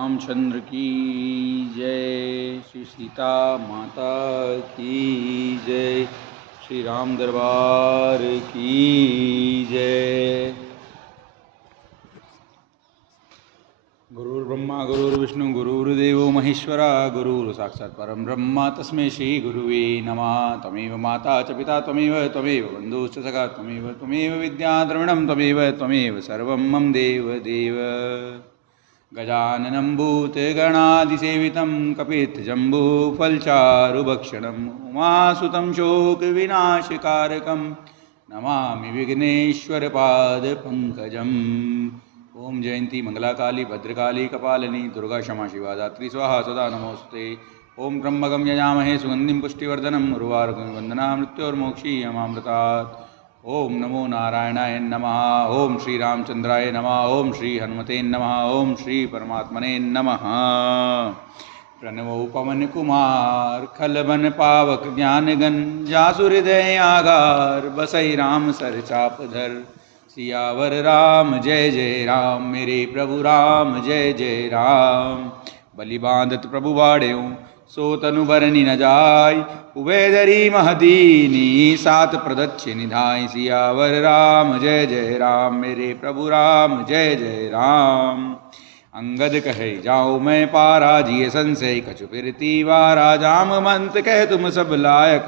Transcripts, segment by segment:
रामचंद्र की जय, श्री सीता माता की जय, श्री राम दरबार की जय। गुरुर्ब्रह्मा गुरुर्विष्णु गुरुर्देवो महेश्वरा, गुरुर् साक्षात् परं ब्रह्म तस्मै श्री गुरुवे नमः। त्वमेव माता च पिता त्वमेव बन्धुश्च सखा त्वमेव विद्या द्रविणं त्वमेव सर्वं मम देव। गजाननं भूतगणादिसेवितं कपित्थजम्बूफलचारुभक्षणम् उमासुतं शोकविनाशकारकं नमामि विघ्नेश्वरपादपङ्कजम्। ओम जयंती मंगला काली भद्रकाली कपालिनी दुर्गा क्षमा शिवा दात्री स्वाहा सदा नमोस्ते। ओम त्र्यंबकं यजामहे सुगंधिं पुष्टिवर्धनम् उर्वारुकं वन्दना मृत्योर्मोक्षीयमामृतात्। ओम नमो नारायणाय नमः। ओम श्री रामचंद्राय नमः। ओम श्री हनुमते नमः। ओम श्री परमात्मने नमः। प्रणवो पवन कुमार खलबन पावक ज्ञानगन जासु हृदय आगार बसई राम सर चाप धर। सियावर राम जय जय राम, मेरे प्रभु राम जय जय राम। बलि बांधत प्रभु बाड़ेऊ सो तनु बरनी न जाय, उभयधरी महदीनी सात प्रदक्ष निधाय। सियावर राम जय जय राम, मेरे प्रभु राम जय जय राम। अंगद कहे जाओ मैं पारा, जिये संशय कछु फिरती वारा। जामवंत कह तुम सब लायक,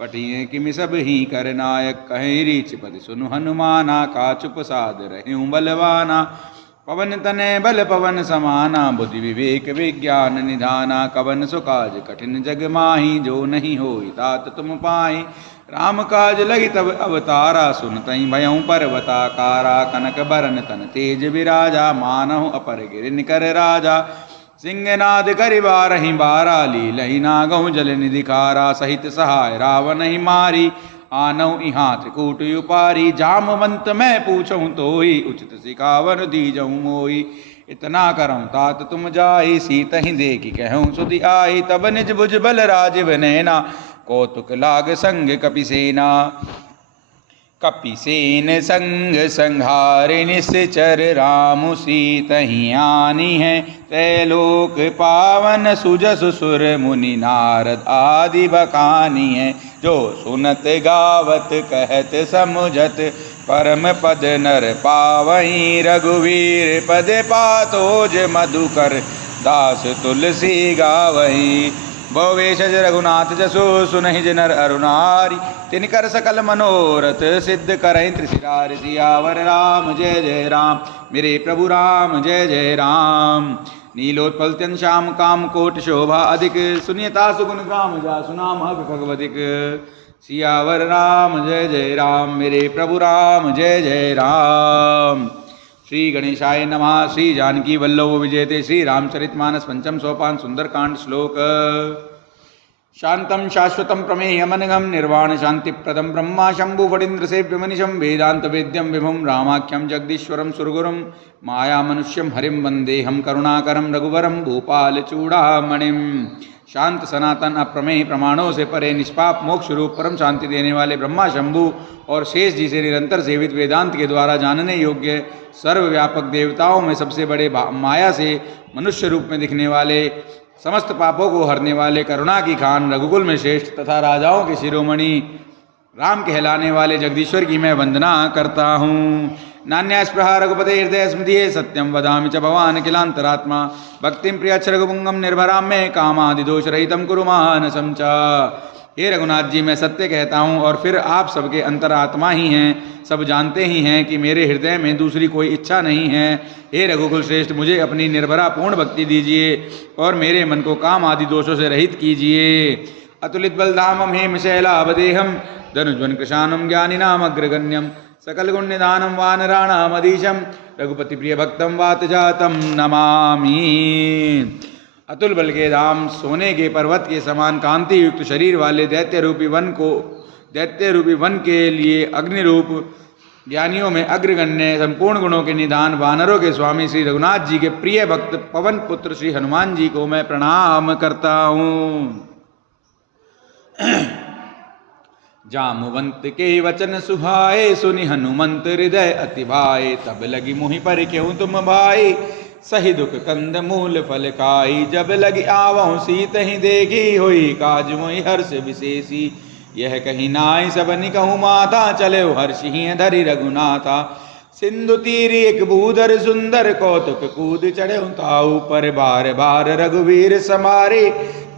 पटिए किमि सब ही कर नायक। कहीं रीच पद सुनु हनुमाना, का चुप साध रहूं बलवाना। पवन तनय बल पवन समाना, बुद्धि विवेक विज्ञान निधाना। कवन सुकाज कठिन जग माही, जो नहीं होई तात तुम पाई। राम काज लगी तब अवतारा, सुनतई भयऊं पर्वताकारा। कनक बरन तन तेज विराजा, मानहु अपर गिरिन कर राजा। सिंहनाद करिबारहि बारा, लीलहि नागहु जल निधि खारा। सहित सहाय रावण ही मारी, आनऊ इहाँ त्रिकूट उपारी। जामवंत मैं पूछऊं तोई, उचित सिखावन दीजऊं मोई। इतना करऊं तात तुम जाई, सीतहि देखी कहूँ सुधि आई। तब निज भुज बल राजीव नैना, कौतुक लाग संग कपिसेना। कपिसेन संग संहारे निश्चर, रामु सीतहि आनी है। त्रैलोक पावन सुजसु सुर मुनि नारद आदि बखानी है। जो सुनत गावत कहत समुझत, परम पद नर पावहीं। रघुवीर पद पातोज मधुकर, दास तुलसी गावहीं। भवेशज रघुनाथ जसो, सुनहि नर अरुणारी। तिनकर सकल मनोरथ, सिद्ध करहीं त्रिशिरार। सियावर राम जय जय राम, मेरे प्रभु राम जय जय राम। नीलोत्पल श्याम काम कोट शोभा अधिक, सुनियता सुगुन ग्राम जासु नाम खगवधिक। सियावर राम जय जय राम, मेरे प्रभु राम जय जय राम। श्री गणेशाय नमः। श्री जानकी वल्लभ विजयते, श्री रामचरितमानस पंचम सोपान सुंदरकांड श्लोक। शांतं शाश्वतं प्रमेयमनघं, निर्वाण शांतिप्रदं ब्रह्मा शंभु फणीन्द्र सेव्यमनिशं। वेदांत वेद्यं विभुं रामाख्यं जगदीश्वरं सुरगुरुं। माया मनुष्यं हरिं वंदेहं, करुणाकरं रघुवरं भूपाल चूड़ामणिं। शांत सनातन अप्रमेय प्रमाणों से परे, निष्पाप मोक्ष रूप परम शांति देने वाले ब्रह्मा शंभु और शेष जी से निरंतर सेवित, वेदांत के द्वारा जानने योग्य सर्वव्यापक देवताओं में सबसे बड़े, माया से मनुष्य रूप में दिखने वाले, समस्त पापों को हरने वाले, करुणा की खान, रघुकुल में श्रेष्ठ तथा राजाओं के शिरोमणि राम कहलाने वाले जगदीश्वर की मैं वंदना करता हूँ। नान्यास्पृहा रघुपते हृदय स्मृतिये, सत्यम वदामि च भवान किलांतरात्मा। भक्तिम प्रियच्छ रघुपुंगम निर्भराम में, कामादिदोष रहितम कुरु मानसं च। हे रघुनाथ जी, मैं सत्य कहता हूँ और फिर आप सबके अंतरात्मा ही हैं, सब जानते ही हैं कि मेरे हृदय में दूसरी कोई इच्छा नहीं है। हे रघुकुल श्रेष्ठ, मुझे अपनी निर्भरा पूर्ण भक्ति दीजिए और मेरे मन को काम आदि दोषों से रहित कीजिए। अतुलित बलधामम हेम शैलावदेहम, धनुज्वन कृशानम ज्ञानिनाम अग्रगण्यम। सकल गुण निधानम वानराणामधीशम, रघुपति प्रिय भक्तम वात जातम नमामि। अतुल बल के धाम, सोने के पर्वत के समान कांति युक्त शरीर वाले दैत्य रूपी वन के लिए अग्नि रूप, ज्ञानियों में अग्रगण्य, संपूर्ण गुणों के निधान, वानरों के स्वामी श्री रघुनाथ जी के प्रिय भक्त पवन पुत्र श्री हनुमान जी को मैं प्रणाम करता हूँ। जामवंत के वचन सुहाए, सुनि हनुमंत हृदय अति भाए। तब लगी मुहि पर क्यों तुम भाई, सही दुख कंद मूल फल खाई। जब लगी आवहु सीत ही देखी, होई काज मोहि हर्ष विशेषी। यह कहीं नाई सबनि कहूँ माता, चले हर्षि धरि रघुनाथा। सिंधु तीर एक भूधर सुंदर, कौतुक कूद चढ़े ताऊ पर। बार बार रघुवीर समारे,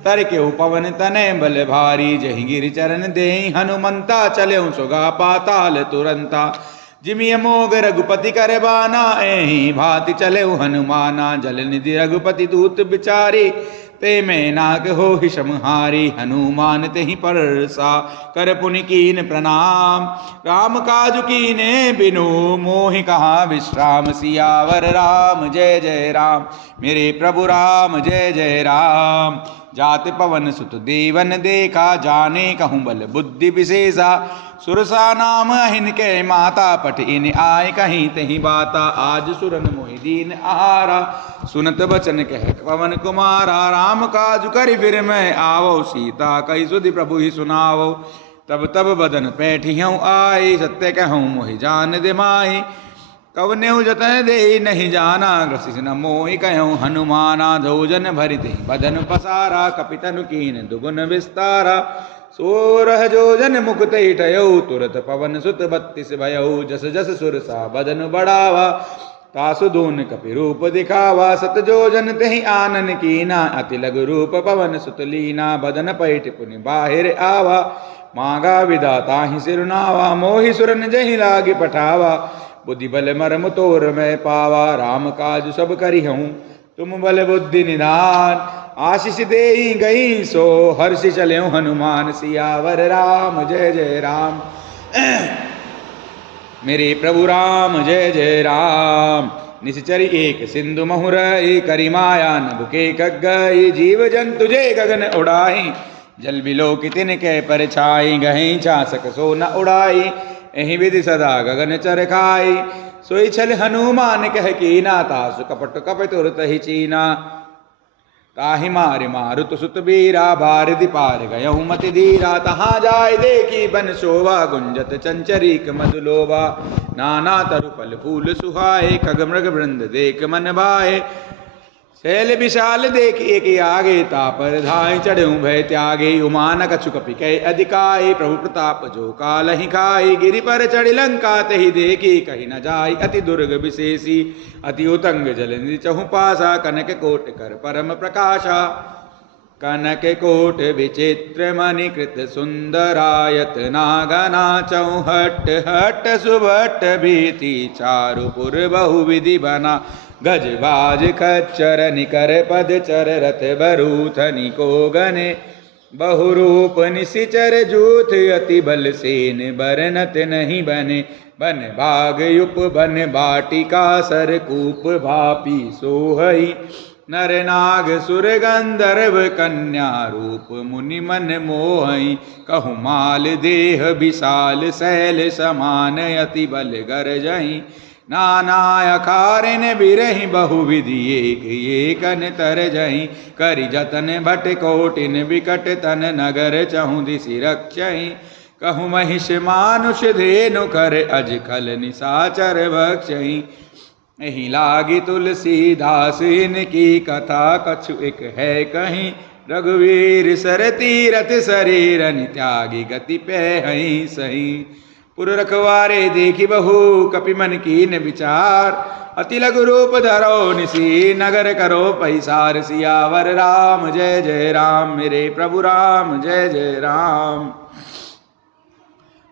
तर के पवन तनय बल भारी। जहि गिर चरण दे हनुमंता, चले सुगा पाताल तुरंता। जिमि अमोघ रघुपति कर बाना, एहि भांति चले हनुमाना। जल निधि रघुपति दूत बिचारे, ते में नाग हो ही समहारी। हनुमान तेहि परसा, कर पुनि कीन प्रणाम। राम काज कीने बिनु, मोहि कहा विश्राम। सियावर राम जय जय राम, मेरे प्रभु राम जय जय राम। जात पवन सुत देवन देखा, जाने कहूँ बल बुद्धि विशेषा। सुरसा नाम अहिन के माता, पट इन आय कहीं तही बाता। आज सुरन मोहि दीन आहारा, सुनत बचन कह पवन कुमारा। राम काज करि फिर मैं आवो, सीता कही सुधि प्रभु ही सुनावो। तब तब बदन पैठियों आए, सत्य कहूँ मोहि जान दे माही। कवन्यु जतन दे नहीं जाना, ग्रसिस न मोहि कहूँ हनुमाना। धोजन भरित बदन पसारा, कपितनु कीन दुगुन विस्तारा। 16 जोजन मुकुट टयौ, तुरत पवन सुत 32 भयौ। जस जस सुरसा बदन बढ़ावा, तासु दून कपि रूप दिखावा। 7 जोजन तेहि आनन कीना, अति लघु रूप पवन सुत लीना। बदन पैठ पुनि बाहिर आवा, मांगा विधाता ही सिरुनावा। मोहि सुरन जहि लागे पठावा, बुद्धि बल मरम तोर मैं पावा। राम काज सब करी हूँ, तुम बल बुद्धि निधान। आशीष देई गई सो, हर्ष चले हनुमान। सियावर राम जय जय राम, मेरे प्रभु राम जय जय राम। निश्चरी एक सिंधु महुरई, करी माया न बुके कगई। जीव जंतु जे गगन उड़ाई, जल बिलो कि तिनके परछाई। गहीं चासक सो न उड़ाई, एहि विधि सदा गगन चरखाई। सोई छल हनुमान कह कीना, तासु कपट कप तुरत ही चीना। ताहि मारि मारुत सुत बीरा, बारिधि पार गयहु मति धीरा। तहाँ जाय देखी बन शोभा, गुंजत चंचरीक मधुलोभा। नाना तरु फल फूल सुहाए, खग मृग वृंद देख मन भाए। शैल विशाल देख एक आगे, तापर धाय चढ़ऊ भय त्यागे। उमान कछु कपि कह अधिकाई, प्रभु प्रताप जो काल ही खाई। गिरि पर चढ़ी लंका तहि देखी, कही न जाय अति दुर्ग विशेषी। अति उतंग जल निधि चहु पासा, कनक कोट कर परम प्रकाशा। कनक कोट विचित्र मणिकृत सुंदरायत। नागना चौहट हट सुभट भीति, चारुपुर बहुविधि बना। गज बाज खच्चर निकर पद चर, रथ बरूथनि को गने। बहुरूप निशिचर जूथ, अति बल सेन बरनत नहीं बने। बन भाग युप बन बाटिका, सर कूप भापी सोहई। नर नाग सुर गंधर्व, कन्या रूप मुनि मन मोहई। कहु माल देह विशाल, शैल समान अति बल गरजई। नाना अखारिन बिरहि, बहुविधि एक एकन तरजहि। करि जतन भट कोटिन, विकट तन नगर चहु दिसि रक्षहि। कहु महिष मानुष धेनु, कर अजखल निशाचर भक्षहि। एहि लागी तुलसीदास, इनकी कथा कछु एक है कहीं। रघुवीर सर तीरथ शरीरनि, त्यागी गति पैहै सही। पुर रखवारे देखी बहु, कपि मन कीन विचार। अति लघु रूप धरो निसी, नगर करो पैसार। सियावर राम जय जय राम, मेरे प्रभु राम जय जय राम।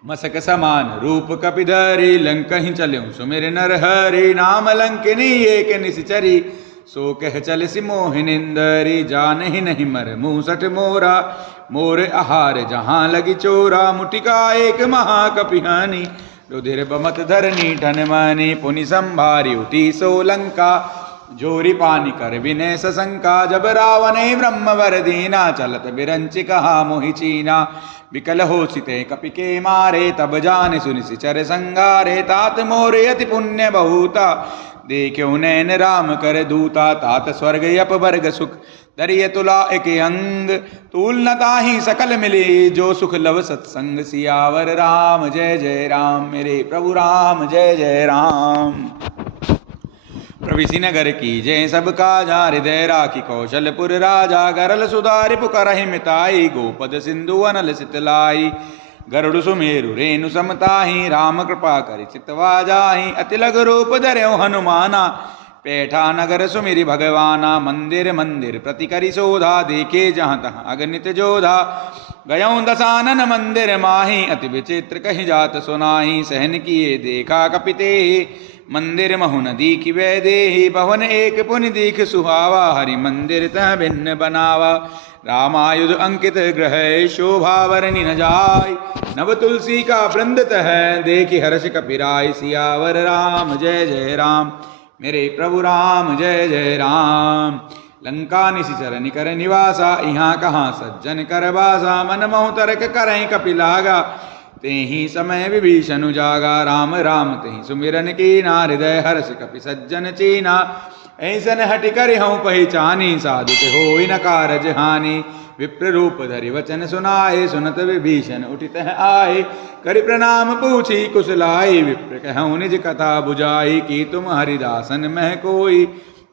मसक समान रूप कपिधरी, लंकहि चलऊँ सुमिर नर हरि। नाम लंकिनी एक निशिचरी, सो कह चल सि मोहिनिंदरी। जानहि नहीं मर मूसठ मोरा, मोर आहार जहाँ लगी चोरा। मुटिका एक महाकपिहानी, रुधिर बमत धरनी ठन मानी। पुनि संभारी उठी सो लंका, जोरी पानी कर विनय सशंका। जब रावण ब्रह्म वर दीना, चलत बिरंचि कहा मोहि चीना। विकल हो सिते कपि के मारे, तब जान सुनि सिचर संगारे। तात मोरे अति पुण्य बहुता, देख्यो नैन राम कर दूता। तात स्वर्ग यप वर्ग सुख, दरिय तुला एक अंग। तूल न ताहि सकल मिले, जो सुख लव सत्संग। सियावर राम जय जय राम, मेरे प्रभु राम जय जय राम। प्रविशि नगर की जय सब काजा हृदय राखी कौशलपुर राजा गरल सुधारि पुकारहि मिताई गोपद सिंधु अनल सितलाई गरुड़ सुमेरु रेणु समताहि राम कृपा करि चितवा जाहि अति लघु रूप धर्यो हनुमाना पैठा नगर सुमिरि भगवाना मंदिर मंदिर प्रति करि शोधा देखे जहाँ तहाँ अगणित जोधा गयऊँ दसानन मंदिर माही अति विचित्र कहि जात सुनाही सहन किए देखा कपिते मंदिर महु नदी की वै देहि भवन एक पुनि दीख सुहावा हरि मंदिर तह भिन्न बनावा रामायुध अंकित ग्रह शोभा वरनि न जाय नव तुलसी का वृंद तह देखि हर्ष कपिराय सियावर राम जय जय राम मेरे प्रभु राम जय जय राम लंका निशिचर निकर निवासा यहाँ कहाँ सज्जन कर बासा मन महु तरक करहीं कपिलागा तेहि समय विभीषण जागा राम राम तेहि सुमिरन कीना हृदय हर्ष कपि सज्जन चीना ऐसन हटि कर हूँ पहचानी साधु के होई न कारज हानि विप्र रूप धरि वचन सुनाए सुनत विभीषण उठित आए करि प्रणाम पूछी कुशलाई विप्र कहूँ निज कथा बुझाई कि तुम हरिदासन मह कोई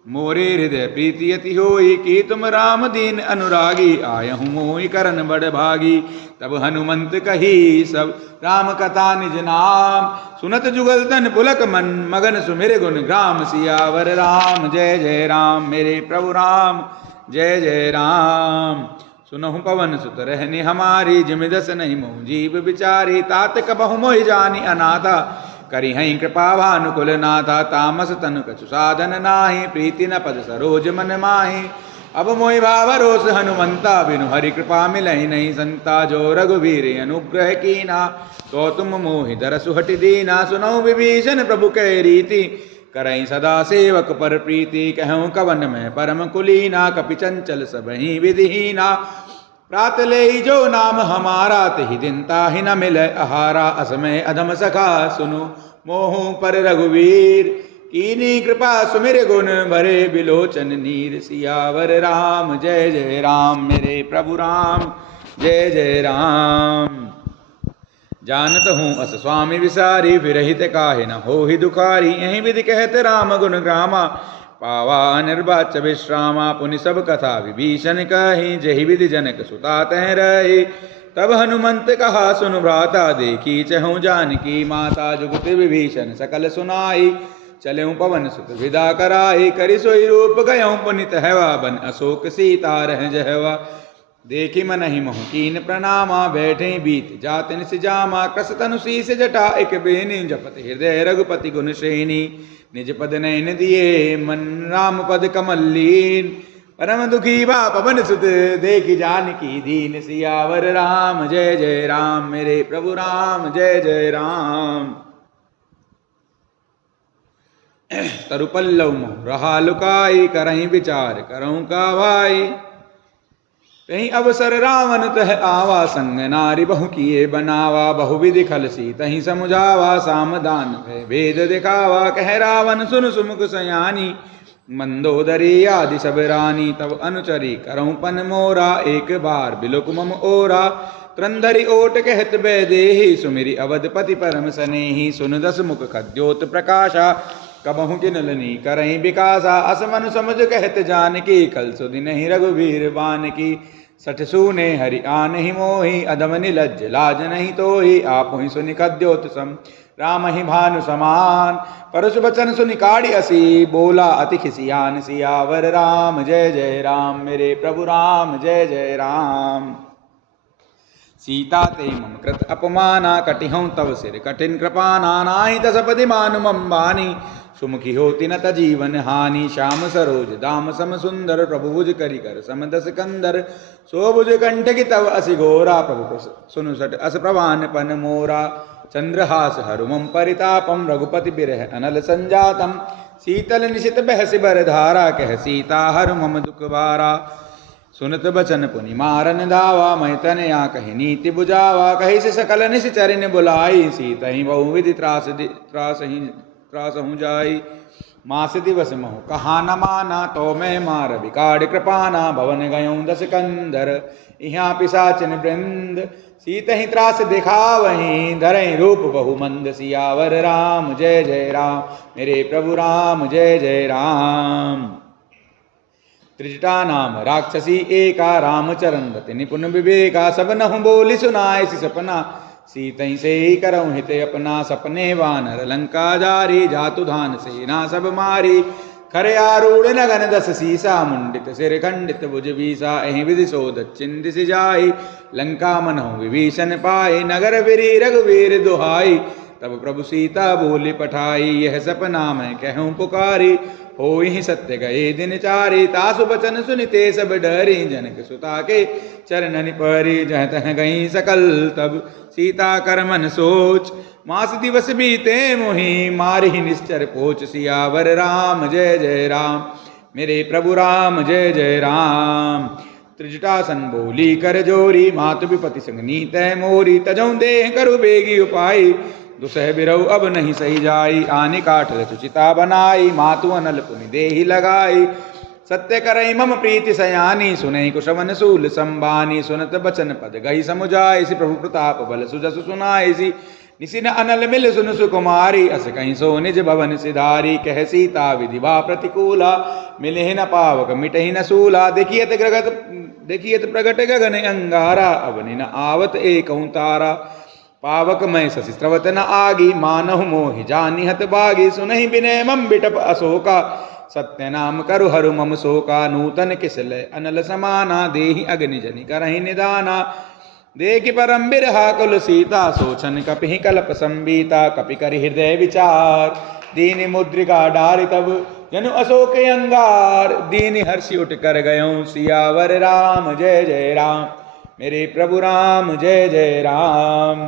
मोरे हृदय प्रीति अति होई कि तुम राम दीन अनुरागी आयहु मोहि करन बड़ भागी तब हनुमंत कही सब राम कथा निज नाम सुनत जुगल तन पुलक मन मगन सुमिर गुण ग्राम सियावर राम जय जय राम मेरे प्रभु राम जय जय राम सुनहु पवन सुत रहनि हमारी जिमि दस नहीं मोह जीव बिचारी तात कबहु मोहि जानी अनाथा करि हई कृपा भानुकुल नाथा तामस तनु कछु साधन नाही प्रीति न पद सरोज मन माही अब मोहि भाव रोष हनुमंता बिनु हरि कृपा मिलहि नहीं संता जो रघुवीर अनुग्रह कीना तो तुम मोहि दरसु हटि दीना सुनौ विभीषण प्रभु कै रीति करई सदा सेवक पर प्रीति कहूँ कवन में परम कुलीना कपि चंचल सबहि विधिहीना प्रात ले जो नाम हमारा तहि दिन ताहि न मिले आहारा असमय अधम सखा सुनु मोहु पर रघुवीर कीनी कृपा सुमिर गुण भरे बिलोचन नीर सियावर राम जय जय राम मेरे प्रभु राम जय जय राम जानत हूँ अस स्वामी विसारी विरहित काहे न हो ही दुखारी यही विधि कहते राम गुण ग्रामा पावा निर्वाच विश्रामा पुनि सब कथा विभीषण कही जही विधि जनक सुता तह रही तब हनुमंत कहा सुन भ्राता देखी चहु जानकी माता जुगति विभीषण सकल सुनाई चले पवन सुत विदा कराई करि सोई रूप गयऊँ पुनित हैवा बन अशोक सीता रह जहवा देखी मन ही मोह कीन प्रणामा बैठे बीत जात निस जामा कृस तनु शीस जटा एक बेनी जपत हृदय रघुपति गुण श्रेणी निज पद नयन दिए मन राम पद कमल लीन परम दुखी बा पवन सुत देखी जानकी दीन सियावर राम जय जय राम मेरे प्रभु राम जय जय राम तरुपल्लव मोह रहा लुकाई करहीं विचार करऊँ का भाई कहीं अवसर रावण तह आवा संग नारी बहु किए बनावा बहुविधि खलसी तहीं समुझावा सामदान भय भेद दिखावा कह रावण सुन सुमुख सयानी मंदोदरी आदि सब रानी तब अनुचरी करऊँ पन मोरा एक बार बिलुक मम ओरा त्रंधरी ओट कहत बैदेही सुमिरी अवधपति परम सनेही सुन दस मुख खद्योत प्रकाशा कबहु किनलनी करहीं विकासा असमन समझ कहत जानकी कल सुदिन ही रघुवीर बान की सठ सूने हरि आन ही मोही अधम निलज्ज लाज नहीं तो ही आप ही सुनि खद्योत सम राम ही भानु समान परशु बचन सुनि काढ़ी असी बोला अति खिसियान सियावर राम जय जय राम मेरे प्रभु राम जय जय राम सीता ते मम कृत अपमाना कटिहऊँ तव सिर कठिन कृपाना नाहि तसपति मानु मम बानी सुमुखी होती न तजीवन हानि श्याम सरोज दाम सम सुंदर प्रभु भुज करि कर समदस कंदर सो भुज कंठ की तव असि घोरा प्रभु सुनु सट अस प्रवान पन मोरा चंद्रहास हरुमं परितापम रघुपति बिरह अनल संजातम शीतल निशित बहसि बर धारा कह सीता हरुमम दुख बारा सुनत बचन पुनि मारन धावा मैं तनया कहि नीति बुझावा कहि से सकल निश चरिन बुलाई सीतहि बहु विधि त्रास हूँ जाई मास दिवस महु कहा न माना, तो मैं मार बिकाड़ कृपाना, भवन गयों 10 कंदर, यहाँ पिशाचन वृंद, सीत ही त्रास दिखा वहीं, धरें रूप बहु मंद, सियावर राम जय जय राम, मेरे प्रभु राम जय जय राम। त्रिजटा नाम राक्षसी एका, रामचरण रति निपुण विवेका, सब नहु बोली सुनाए सि सपना, सीतई से ही करऊँ हित अपना, सपने वानर लंका जारी, जातु धान सेना सब मारी, खरे आरूढ़ नगन 10 सीसा, मुंडित सिर खंडित भुज बीसा, अहि विधि सो दक्षिण दिश जाई, लंका मनहु विभीषण पाई, नगर बिरी रघुवीर दुहाई, तब प्रभु सीता बोली पठाई, यह सपना मैं कहूँ पुकारी, होई सत्य गए दिन चारी, तासु बचन सुनिते सब डरी, जनक सुता के चरणन परी, जह तह गई सकल तब सीता कर मन सोच, मास दिवस बीते मोहि, मारहि निश्चर पोच, सियावर राम जय जय राम, मेरे प्रभु राम जय जय राम। त्रिजटासन बोली कर जोरी, मातु विपति संग नीत मोरी, तजौ देह करु बेगी उपाई, दुसह बिरऊ अब नहीं सही जाई, आने काठ रचिता बनाई, मातु अनल पुनि देहि लगाई, सत्य करई मम प्रीति सयानी, सुनई कुशवन सूल संबानी, सुनत बचन पद गई समुझाइसी, प्रभु प्रताप बल सुजसु सुनाइसी, निसिन अनल मिल सुन सुकुमारी, अस कहीं सो निज भवन सिधारी, कह सीता विधि भा प्रतिकूला, मिलहि न पावक मिटहि न सूला, देखियत प्रगट गगन अंगारा, अवनि न आवत एकहु तारा, पावक मैं शशि स्रवत न आगी, मानहु मोहि जानि हत बागी, सुनहि बिनय मम बिटप अशोका, सत्य नाम करु हरु मम शोका, नूतन किसलय अनल समाना, देहि अग्नि जनि करहि निदाना, देखि परम बिरहा कुल सीता, सोचन कपिहि कल्प संबीता, कपि करि हृदय विचार, दीनि मुद्रिका डारि तब जनु अशोक अंगार, दीनि हर्षि उठ कर गयों, सियावर राम जय जय राम, मेरे प्रभु राम जय जय राम।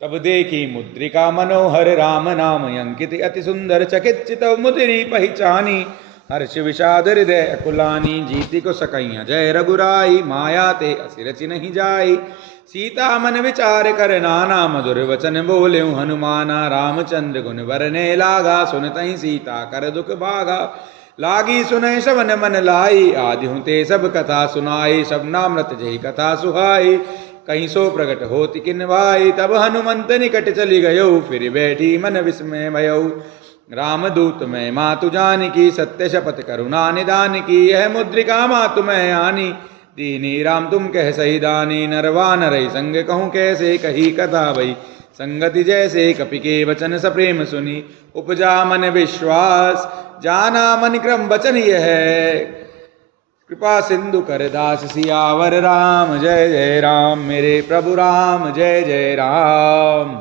तब देखी मुद्रिका मनोहर, राम नाम अंकित अति सुंदर, चकित चितव मुद्री पहचानी, हर्ष विषाद हृदय अकुलानी, जीति को सकैया जय रघुराई, माया ते असि रचि नहीं जाई, सीता मन विचार कर नाना, मधुर वचन बोले हनुमाना, रामचंद्र गुण बरने लागा, सुनतहि सीता कर दुख भागा, लागी सुनय श्रवण मन लाई, आदि हूँ ते सब कथा सुनाई, सब नामृत जही कथा सुहाई, कहीं सो प्रकट होति किन भाई, तब हनुमंत निकट चली गयो, फिर बैठी मन विस्मय भयो, रामदूत मैं मातु जान की, सत्य शपथ करुणा निदान की, यह मुद्रिका मातु मैं आनी, दीनी राम तुम कह सही दानी, नरवा नरई संग कहूँ कैसे, कही कथा भई संगति जैसे, कपि के वचन सप्रेम सुनी, उपजा मन विश्वास, जाना मन क्रम वचन यह, कृपा सिंधु कर दास, सियावर राम जय जय राम, मेरे प्रभु राम जय जय राम।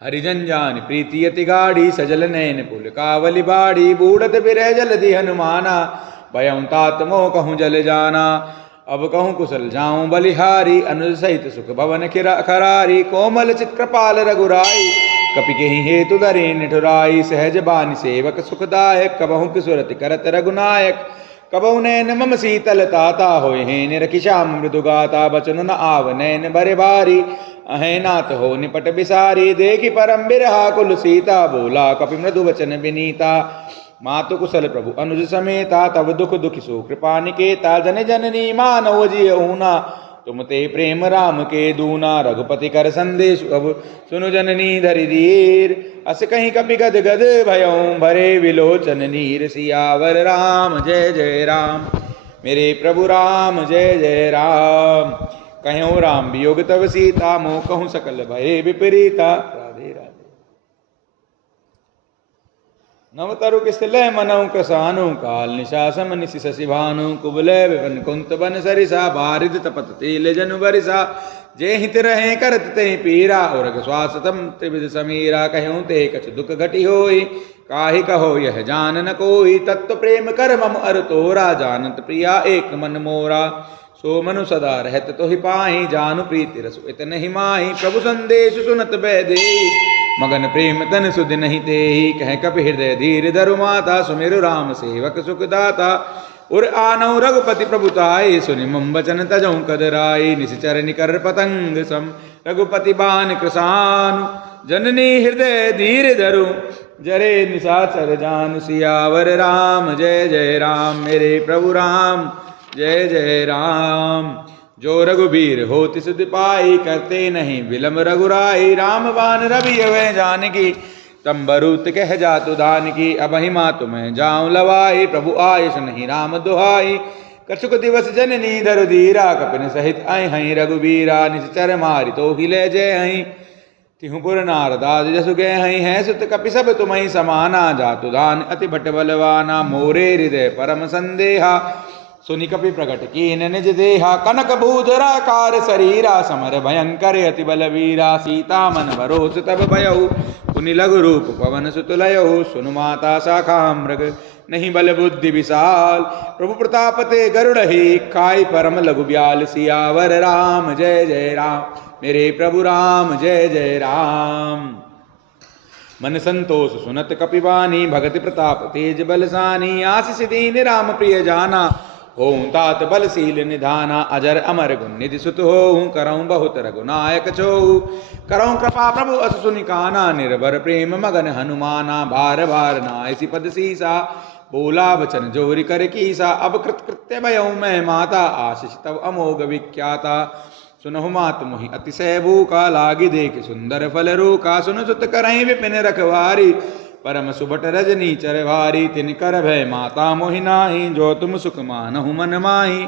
हरिजन जान प्रीति अति गाढ़ी, सजल नैन पुल कावली बाड़ी, बूढ़त बिरह जलधि हनुमाना, भयं तात मोह कहूँ जल जाना, अब कहूँ कुशल जाऊं बलिहारी, अनुज सहित सुख भवन खरारी, कोमल चित कृपाल रघुराई, कपि केहि हेतु धरे निठुराई, सहज बानी सेवक सुखदायक, कबहु किशोरति करत रघुनायक, कबहु नैन मम शीतल ताता, होय हेन रखि श्याम मृदु गाता, बचन न आव नैन बरे बारी, अहे नाथ हो निपट बिसारी, देखि परम बिरहा कुल सीता, बोला कपि मृदु वचन विनीता, मातु कुशल प्रभु अनुज समेता, तब दुख दुखि सो कृपा निकेता, जन जननी मानव जिय ऊना, तुम ते प्रेम राम के दूना, रघुपति कर संदेश अब सुनु जननी धरि धीर, अस कहीं कपि गद गद भयों, भरे विलोचन नीर, सियावर राम जय जय राम, मेरे प्रभु राम जय जय राम। कहूँ राम वियोग तब सीता, मोह कहूँ सकल भये विपरीता, राधे राधे। नवतरु किसलय मनऊ कसानु, काल निशासम निशि शशि भानु, कुबलय विपन कुंत बन सरिसा, बारिद तपत तेल जनु बरिसा, जे हित रहे करत ते पीरा, और श्वास तम त्रिविध समीरा, कहूँ ते कछ दुख घटी होई, काहि कहो यह जान न कोई, तत्व प्रेम कर मम अर तोरा, जानत प्रिया एक मन मोरा, सो मनु सदा रहत तो ही पाही, जानु प्रीति रसु इतने ही माही, प्रभु संदेश सुनत बैदे, मगन प्रेम तन सुध नहीं तेहि, कह कपि हृदय धीर धरु माता, सुमिरु राम सेवक सुखदाता, उर आनौ रघुपति प्रभुताय, सुनि मम वचन तजौ कदराय, निश्चर निकर पतंग सम, रघुपति बान कृसानु, जननी हृदय धीर धरु, जरे निशाचर जान सियावर राम जय जय राम। मेरे प्रभु राम जय जय राम। जो रघुबीर हो तिस पाई करते नहीं विलम रघुराई। राम बान रवि अवै जानकी तंबरूत कह जातु धान की। अब हिमा तुम्हें जाऊं लवाई प्रभु आयस नहीं राम दुहाई। कछुक दिवस जननी धरु धीरा कपिन सहित आई हई रघुबीरा। निश्चर मारि तो हिले जय हई तिहुपुर नारदास जसु गए हई है सुत कपि सब तुम्हें समाना। जातु दान अति भट बलवाना मोरे हृदय परम संदेहा। सुनि कपि प्रकट कीन निज देहा कनक भूधरा कार शरीरा। समर भयंकर अति बलवीरा सीता मन भरोस तब भयउ। पुनि लघु रूप पवन सुत लयउ सुनु माता शाखा मृग नहीं बल बुद्धि विशाल। प्रभु प्रताप ते गरुड़हि खाई परम लघु ब्याल। सियावर राम जय जय राम। मेरे प्रभु राम जय जय राम। मन संतोष सुनत कपिवानी भगति प्रताप तेज बलसानी। आशीष दीन राम प्रिय जाना होऊं तात बलशील निधाना। अजर अमर गुण निधि सुत होऊं करऊं बहुत रघुनायक छोऊ। करऊं कृपा प्रभु अस सुनि काना निर्भर प्रेम मगन हनुमाना। बार बार नायसी पद सीसा बोला वचन जोरि कर कीसा। अब कृत कृत्य भयऊं मैं माता आशीष तब अमोघ विख्याता। सुनहु मात मोहि अतिशय भूखा लागी देख सुंदर फल रूखा। सुन सुत करहीं विपिन रखवारी परम सुबट रजनी चरवारी। तिन कर भय माता मोहि नाही जो तुम सुख मानहु मन माही।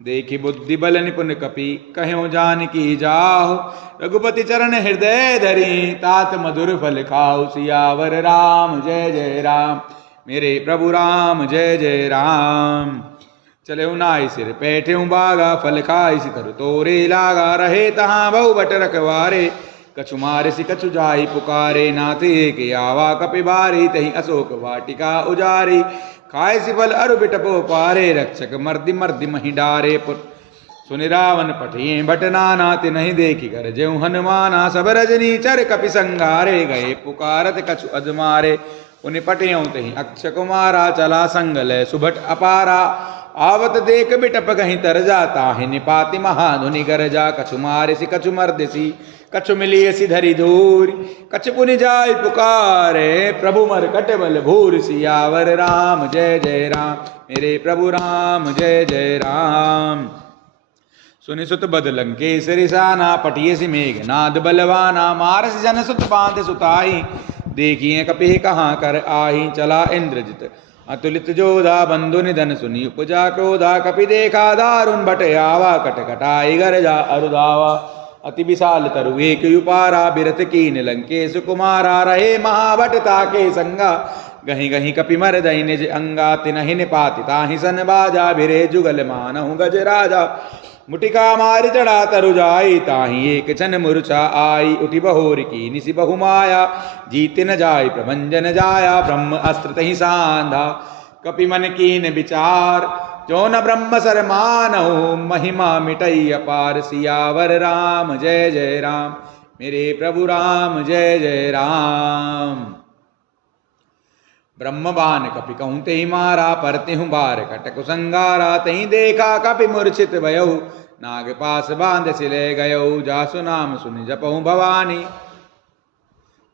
देखी बुद्धि बल निपुण कपि कह्यो जानकी जाहु। रघुपति चरण हृदय धरी तात मधुर फल खाऊ। सियावर राम जय जय राम। मेरे प्रभु राम जय जय राम। चले नाई सिर पैठे बागा फल खाई सितर तोरे लागा। रहे तहाँ बहु बट रखवारे कछु मारे सि कछु जाई पुकारे। नाथे के आवा कपि बारी तही अशोक वाटिका उजारी। खाए सि फल अरु बिटपो पारे रक्षक मर्दि मर्दि मही डारे। सुनि रावण पठिए भट नाना तिन्हि देखी कर ज्यों हनुमाना। सब रजनी चर कपि संगारे गए पुकारत कछु अजमारे। उन्हें पटियों तही अक्ष कुमारा चला संगल सुभट अपारा। आवत देख बिटप कहीं तर जाता है निपाति महाधुनि गरजा। कछु मारिसी कछु मर्दिसी कछु मिलियसी धरी धूरी। कछु पुनि जाय पुकारे प्रभु मर कट बल भूर। सियावर राम जय जय राम। मेरे प्रभु राम जय जय राम। सुनि सुत बद लंकेश रिसाना पटियसी मेघ नाद बलवाना। मारस जन सुत बांध सुताई देखिए कपि कहाँ कर आही। चला इंद्रजित अतुलित जोधा बंधु निधन सुनी उपजा क्रोधा। कपि देखा दारुण बट आवा कटकटाई गरजा अरुदावा। अति विशाल तरु एक युपारा बिरथ कीन लंकेश कुमारा। रहे महाभट ताके संगा गही गही कपि मर दई निज अंगा। तिनहि निपाति ताहि सन बाजा भिरे जुगल मानहु गज राजा। मुटिका मारि चढ़ा तरु जाई ताहि एक छन मूर्छा आई। उठि बहोर की निसि बहुमाया जीत न जाय प्रभंजन जाया। ब्रह्म अस्त्र तहि सांधा कपि मन कीन विचार। जो न ब्रह्म सर मानहु महिमा मिटई अपार। सियावर राम जय जय राम। मेरे प्रभु राम जय जय राम। ब्रह्म बान कपि कहूँ तेहि मारा परतिहु बार कटकु संगारा। तही देखा कपि मूर्छित भयउ नाग पास बांध सिले गयउ। जासु नाम सुनि जपहु भवानी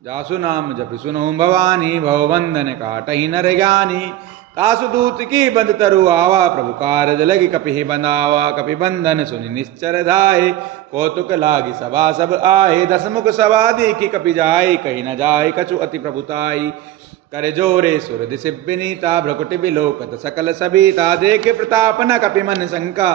जासु नाम जपि सुनहु भवानी। भवबंधन काटहि नर ज्ञानी तासु दूत की बंद तरु आवा। प्रभु कारज लगी कपि बंधावा। कपि बंधन सुनि निश्चर धाये कौतुक लागी सभा सब आए। दसमुख सभा देखी कपि जाय कही न जाय कछु अति प्रभुताई। कर जोरे सुर दिशि विनीता भ्रकुटि बिलोकत सकल सबीता। देखे प्रताप न कपि मन शंका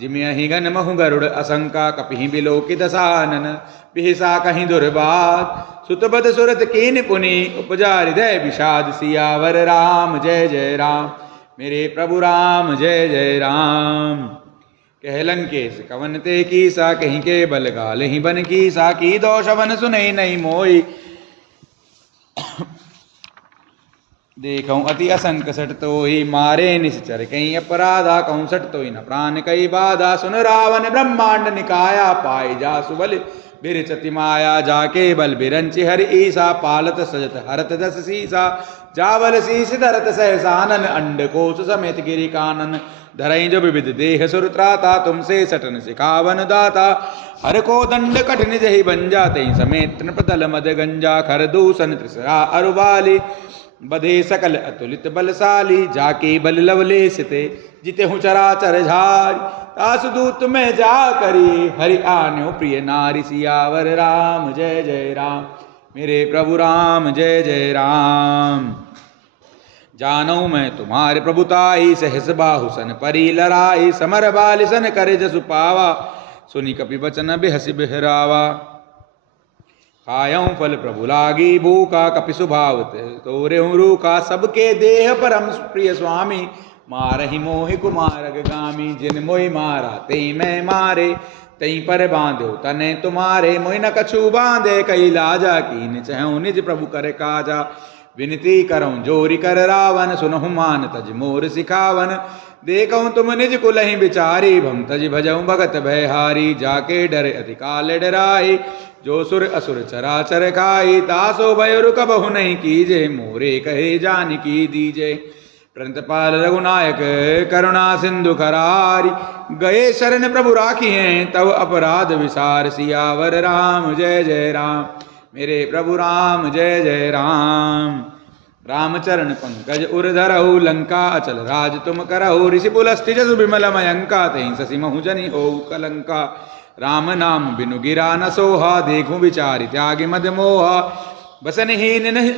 जिमियहि गन महु गरुड़ असंका। कपि बिलोकि दसानन बिहिसा कहीं दुर्बात। सुतबद सुरत कीन पुनि उपजा हृदय विषाद। सियावर राम जय जय राम। मेरे प्रभु राम जय जय राम। कह लंकेश कवन ते कीसा कहीं के बल गाल ही बन कीसा। की दोष वन सुनई नहीं मोई देखऊं अति असंक सट तो ही। मारे निश्चर कहीं अपराधा कहूँ सट तो ही न प्राण कई बाधा। सुन रावण ब्रह्मांड निकाया पाई जा सुबल बिरचति माया जाके बल बिरंचि हरि ईसा पालत सजत हरत दस सीसा जावल शीस धरत सहसानन अंड कोश समेत गिरि कानन धरई जो विविध देह सुर त्राता तुमसे सटन सिखावन दाता हर को दंड कठिन जही बन जाते समेत नृपतल मद गंजा खर दूषण त्रिसरा अरुबाली बधे सकल अतुलित बलशाली जाके बल लवलेसिते जिते हूँ चराचर झारी दासदूत में जा करी हरि आन्यो प्रिय नारी सियावर राम जय जय राम मेरे प्रभु राम जय जय राम। जानो मैं तुम्हारे प्रभुताई सहस बाहु सन परी लड़ाई समर बाल सन करे जसु पावा सुनि कपि बचन बेहसी बेहरावा खायऊ फल प्रभु लागी भूखा कपि सुभावत तोरे रूखा सबके देह परम प्रिय स्वामी मारहि मोहि कुमार गामी जिन मोहि मारा तेई मैं मारे तई पर बांधो तने तुम्हारे मोहि न कछु बांधे कई लाजा कीन चहु निज प्रभु कर काजा विनती करऊँ जोरी कर रावण सुनहु मान तज मोर सिखावन देखऊँ तुम निज कुलहि बिचारी भम तज भजऊँ भगत भयहारी जाके डरे अधिकाल डराई जो सुर असुर चराचर खाई तासो भय रुक बहु नहीं कीजे मोरे कहे जान की दीजे प्रणतपाल रघुनायक करुणा सिंधु करारी गए शरण प्रभु राखी हैं तब अपराध विसार सियावर राम जय जय राम मेरे प्रभु राम जय जय राम। रामचरण पंकज उर धरहु लंका अचल राज तुम करहु ऋषि पुलस्ति जसु विमल मयंका तहि शशि महु जनि हो कलंका राम नाम बिनु गिरा न सोहा देखूं विचारि त्यागी मद मोहा बसनहीन नहीं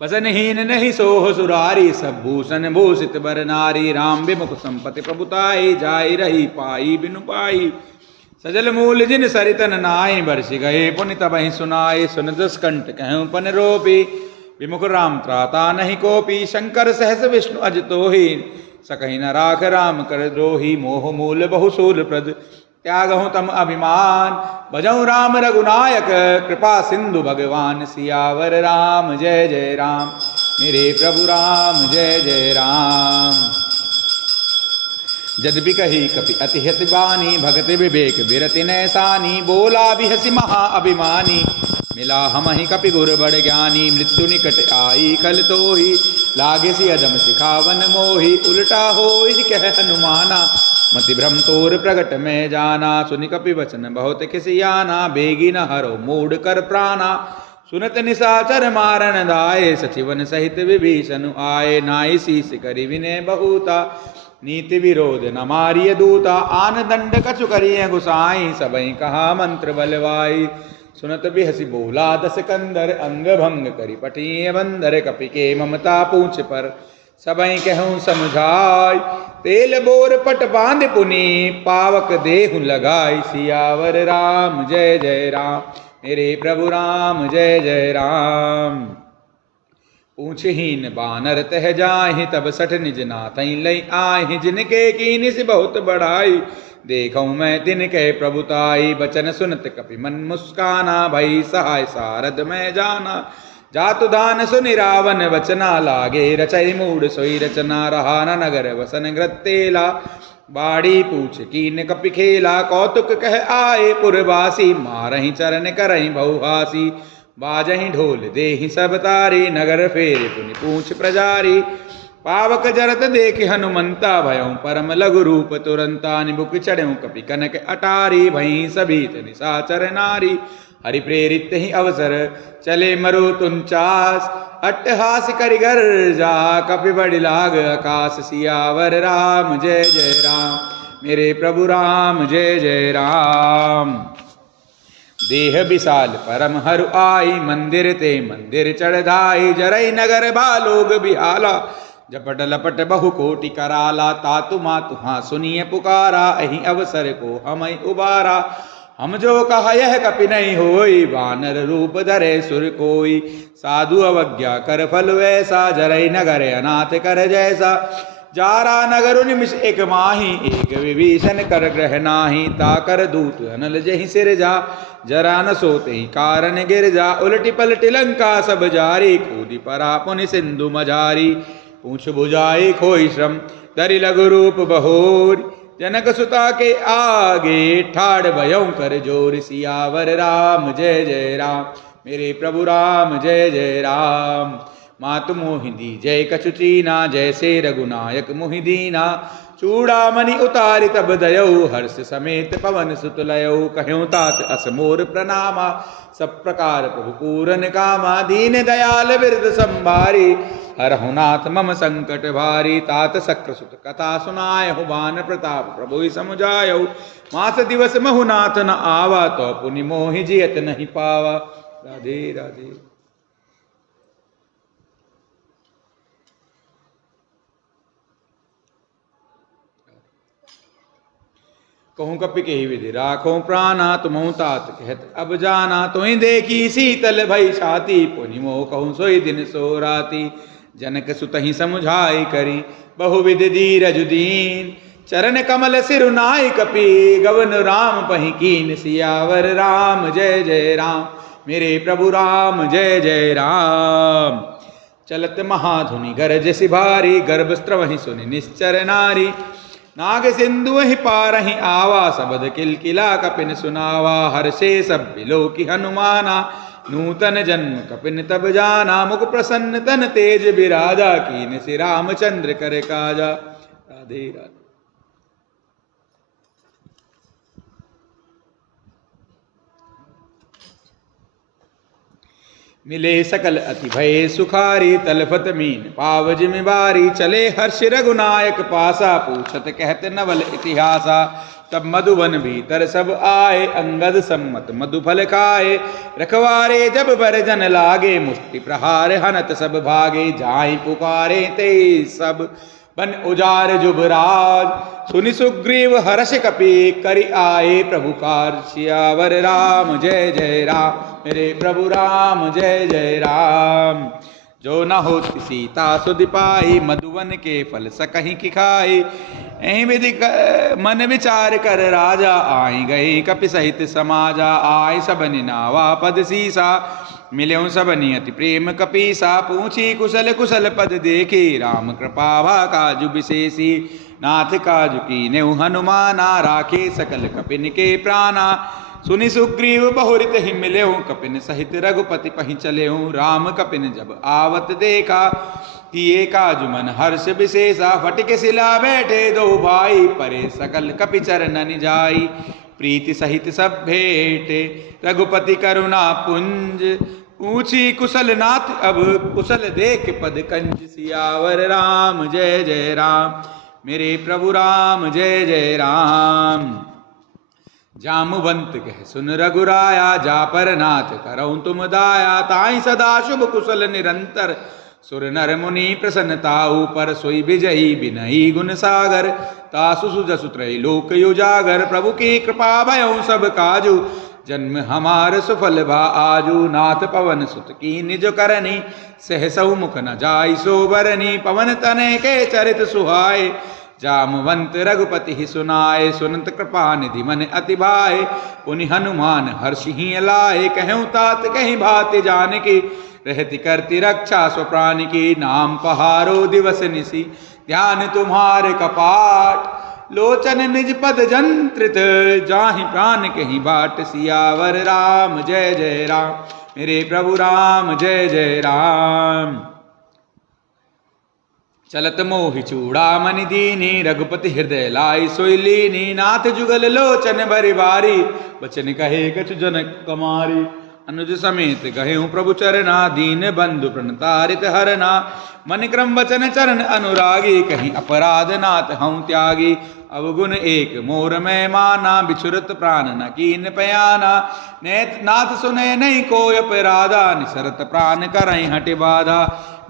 बसनहीन नहीं सोह सुरारी सब भूषण भूषित बर नारी राम विमुख संपत्ति प्रभुताई जाई रही पाई बिनु पाई सजल मूल जिन सरितन नाई बरसी गए पुनि तबहि सुनाई सुन दस कंठ कहूँ पन रोपी विमुख राम त्राता नहीं कोपी शंकर सहस विष्णु अज तोहि सकहि न राख राम कर द्रोही मोह मूल बहुसूल प्रद त्यागहूँ तम अभिमान भजऊँ राम रघुनायक कृपा सिंधु भगवान सियावर राम जय जय राम मेरे प्रभु राम जय जय राम। जदपि कही कपि अति हित बानी भगत विवेक बिरति नैसानी बोला भी हसी महा अभिमानी मिला हम ही कपि गुर बड़ ज्ञानी मृत्यु निकट आई कल तो ही लागे सी अदम सिखावन मोही उल्टा हो कह हनुमाना मति भ्रम तोर प्रगट में जाना सुनि कपि वचन बहुत खिसियाना बेगी न हरो मूड कर प्राणा सुनत निशाचर मारन दाये सचिवन सहित विभीषण आए नाई शीस करि विनय बहुता नीति विरोध न मारिय दूता आन दंड कछु करिय गुसाई सबई कहा मंत्र बलवाई सुनत बिहसी बोला दस कंदर अंग भंग करि पठिय बंदर कपि के ममता पूछ पर सबई कहूँ समझाई तेल बोर पट बांध पुनि पावक देहु लगाई सियावर राम जय जय राम मेरे प्रभु राम जय जय राम। पूछहीन बानर तह जाहि तब सठ निज नाथई लई आहि जिनके कीनि से बहुत बढ़ाई देखऊँ मैं दिन के प्रभुताई बचन सुनत कपि मन मुस्काना भई सहाय सारद में जाना जातु दान सुनि रावण वचना लागे रचय मूड सोई रचना रहा न नगर वसन ग्रतेला बाड़ी पूछ कीन कपि खेला कौतुक कह आए पुरवासी मारहि चरण करहि बहुहासी बाजहि ढोल देहि सब तारी नगर फेरे पुनि पूछ प्रजारी पावक जरत देख हनुमंता भयऊँ परम लघु रूप तुरंता निबुक चढ़ऊँ कपि कनक अटारी भई सभीत निशाचर नारी हरि प्रेरित ही अवसर चले मरु तुंचास अट्टहास करिगर जा कपि बड़ि लाग आकाश सियावर राम जय जय राम मेरे प्रभु राम जय जय राम। देह विशाल परम हरु आई मंदिर ते मंदिर चढ़ाई जरई नगर बालोग बिहाला झपट लपट बहु कोटि कराला तातु मातु हाँ सुनिए पुकारा अहि अवसर को हम उबारा हम जो कहा यह कपि नहीं होई वानर रूप धरे सुर कोई साधु अवज्ञा कर फल वैसा जरई नगर अनाथ कर जैसा जारा नगर निमिष एक माही एक विभीषण कर ग्रह नाही ताकर दूत अनल जहि सिर जा जरा न सोते ही कारण गिर जा उलटी पलटी लंका सब जारी कूदी परा पुनि सिंधु मजारी पूछ बुझाई खोई श्रम दरि लघु रूप बहोर जनक सुता के आगे ठाड़ भयं कर जोर, सियावर राम जय जय राम, मेरे प्रभु राम जय जय राम। मातु मोहिनी जय कछु चीना, जैसे रघुनायक मोहि दीना, चूड़ामणि उतारि तब दयौ, हर्ष समेत पवन सुत लयौ। कह्यों तात अस मोर प्रणामा, सब प्रकार प्रभु पूरन कामा, दीन दयाल बिरद संभारी, हरहु नाथ मम संकट भारी। तात शक्र सुत कथा सुनायहु, बान प्रताप प्रभु समुझायहु, मास दिवस महु नाथ न आवा, तो पुनि मोहि जियत नहीं पावा। राधे राधे। कहूँ कपि के ही विधि राखो प्राणा, तुमहु तात कहत अब जाना, तुहि देखी शीतल भई छाती, पुनि मोह कहूँ सोई दिन सो राती। जनक सुतहि समुझाई करी, बहुविधि धीरज दीन, चरण कमल सिरुनाई कपि, गवन राम पहि कीन। सियावर राम जय जय राम, मेरे प्रभु राम जय जय राम। चलत महाधुनि गरज सिभारी, गर्भ स्त्रवहि सुनि निश्चर नारी, नाग सिंधु ही पारहि आवा, सबद किलकिला कपिन सुनावा। हर्षे सब बिलोकि हनुमाना, नूतन जन्म कपिन तब जाना, मुख प्रसन्न तन तेज बिराजा, कीन श्री रामचंद्र कर काजा। राधे राधे। मिले सकल अति भय सुखारी, तलफत मीन पाव जिमिबारी, चले हर्ष रघुनायक पासा, पूछत कहत नवल इतिहासा। तब मधुवन भीतर सब आए, अंगद सम्मत मधुफल खाए, रखवारे जब बरजन लागे, मुष्टि प्रहार हनत सब भागे। जाहि पुकारे ते सब बन उजार जुबराज, सुनि सुग्रीव हर्ष कपि, करि आए प्रभु कार। सियावर राम जय जय राम, मेरे प्रभु राम जय जय राम। जो न होती सीता सुधि पाई, मधुवन के फल सकहीं की खाई। एहि विधि मन विचार कर राजा, आई गई कपि सहित समाजा। आय सबनि नावा पद सीसा, मिल्यों सबनि अति प्रेम कपीसा। पूछी कुशल कुशल पद देखी, राम कृपा भा काजु विशेषी। नाथ काजु कीन्यौ हनुमाना, राखे सकल कपिन के प्राणा। सुनि सुग्रीव बहुरित ही मिल्यों, कपिन सहित रघुपति पहि चल्यों। राम कपिन जब आवत देखा, किए काजु मन हर्ष विशेषा। फटिक शिला बैठे दो भाई, परे सकल कपि चरणन जाई। प्रीति सहित सब भेंटे, रघुपति करुणा पुंज। पूछी कुशल नाथ अब, कुशल देख पद कंज। सियावर राम जय जय राम, मेरे प्रभु राम जय जय राम। जामुवंत कह सुन रघुराया, जा पर नाथ करऊं तुम दाया। ताई सदा शुभ कुशल निरंतर, सुर नर मुनि प्रसन्नताऊ पर। सोई विजयी बिनई गुण सागर, तासु सुजसु त्रैलोक उजागर। प्रभु की कृपा भयउ सब काजू, जन्म हमार सुफल भा आजू। नाथ पवन सुत की निज करनी, सहसहु मुख न जाई सो बरनी। पवन तनय के चरित सुहाए, जामवंत रघुपति ही सुनाए। सुनत कृपा निधि मन अति भाए, पुनि हनुमान हर्षि ही लाए। कहूँ तात कहीं भाति जानकी, रहति करती रक्षा स्वप्राण की। नाम पहारो दिवस निसी, ध्यान तुम्हारे कपाट। लोचन निज पद जंत्रित, जाहि प्राण कहीं बाट। सियावर राम जय जय राम, मेरे प्रभु राम जय जय राम। चलत मोहि चूड़ामणि दीनी, रघुपति हृदय लाई सोई लीनी। नाथ जुगल लोचन भरि बारी, बचन कहे कछु जनक कमारी। अनुज समेत गहेऊ प्रभु चरना, दीन बंधु प्रणतारित हरना। मन क्रम वचन चरण अनुरागी, कहीं अपराध नाथ हूँ त्यागी। अवगुण एक मोर में माना, बिछुरत प्राण न कीन पयाना। नेत नाथ सुने नहीं कोय अपराधा, निसरत प्राण करई हट बाधा।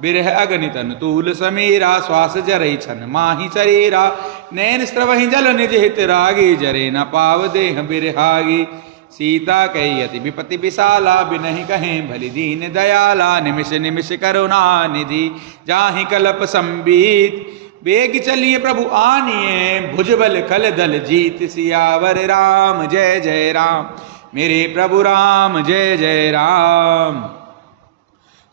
बिरह अगणित अनुतूल समीरा, श्वास जरई छन माही शरीरा। नैन स्रवहि जल निज हित रागी, जरे न पाव देह बिरहागी। सीता कही अति विपति विशाला, बिनहि कहें भली दीन दयाला। निमिष निमिष करुणा निधि, जाहि कलप संबीत। बेग चलिए प्रभु आनिए, भुजबल खल दल जीत। सियावर राम जय जय राम, मेरे प्रभु राम जय जय राम।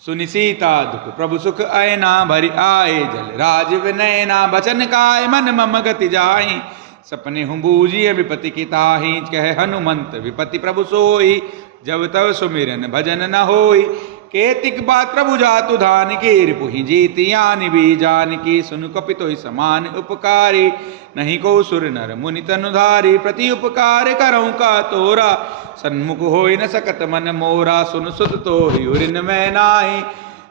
सुनि सीता दुख प्रभु सुख अयना, भरि आए जल राज विनयना। बचन काय मन मम गति जाई, सपने हूँ बूझिए विपति की ताहि, कह हनुमंत विपति प्रभु सोई, जब तब सुमिरन भजन न होई। केतिक बात प्रभु जातु धान की, रिपुहि जीतियानि भी जान की। सुनु कपितोहि समान उपकारी, नहीं को सुर नर मुनि तनुधारी। प्रति उपकार करऊँ का तोरा, सन्मुख होई न सकत मन मोरा। सुन सुत तोहि उरिन मैं नाहि,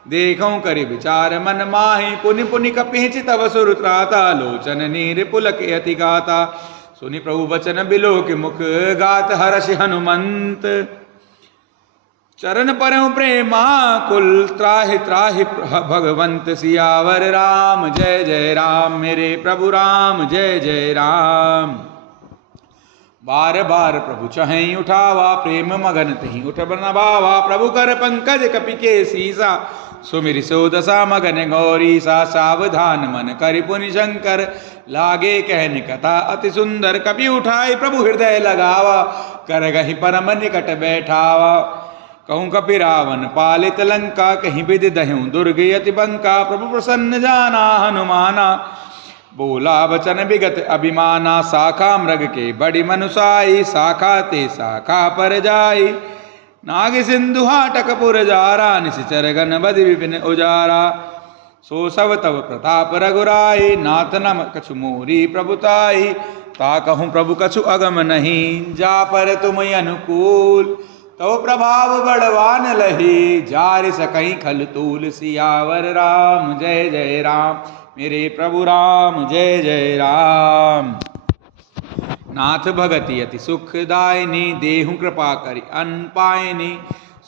देखऊँ करि विचार मन माहि। पुनि पुनि कपिहि तव सुर त्राता, लोचन नीर पुलक अति गाता। सुनि प्रभु बचन बिलो के मुख, गात हर्षि हनुमंत। चरण परम प्रेमा कुल, त्राहि त्राहि भगवंत। सियावर राम जय जय राम, मेरे प्रभु राम जय जय राम। बार बार प्रभु चहई उठावा, प्रेम मगन तही उठ बनवावा। प्रभु कर पंकज कपि के सीसा, सुमिरि सो दशा मगन गौरीसा। सावधान मन करि पुनि शंकर, लागे कहन कथा अति सुंदर। कपि उठाई प्रभु हृदय लगावा, कर गहि परम निकट बैठावा। कहूँ कपि रावण पालित लंका, कहीं विधि दह्यूं दुर्ग यति बंका। प्रभु प्रसन्न जाना हनुमाना, बोला वचन विगत अभिमाना। शाखा मृग के बड़ी मनुसाई, शाखा ते शाखा पर जाई। नाग सिंधु हाटक पुर जारा, निशिचर गण बधि विपिन उजारा। सो सब तब प्रताप रघुराई, नाथ नम कछु मोरी प्रभुताई। ता कहूँ प्रभु कछु अगम नहीं, जा पर तुम अनुकूल। तो प्रभाव बड़वान लही, जार सकई खल तूल। सियावर राम जय जय राम, मेरे प्रभु राम जय जय राम। नाथ भगति अति सुखदायिनी, देहु कृपा करि अन्न पायनी।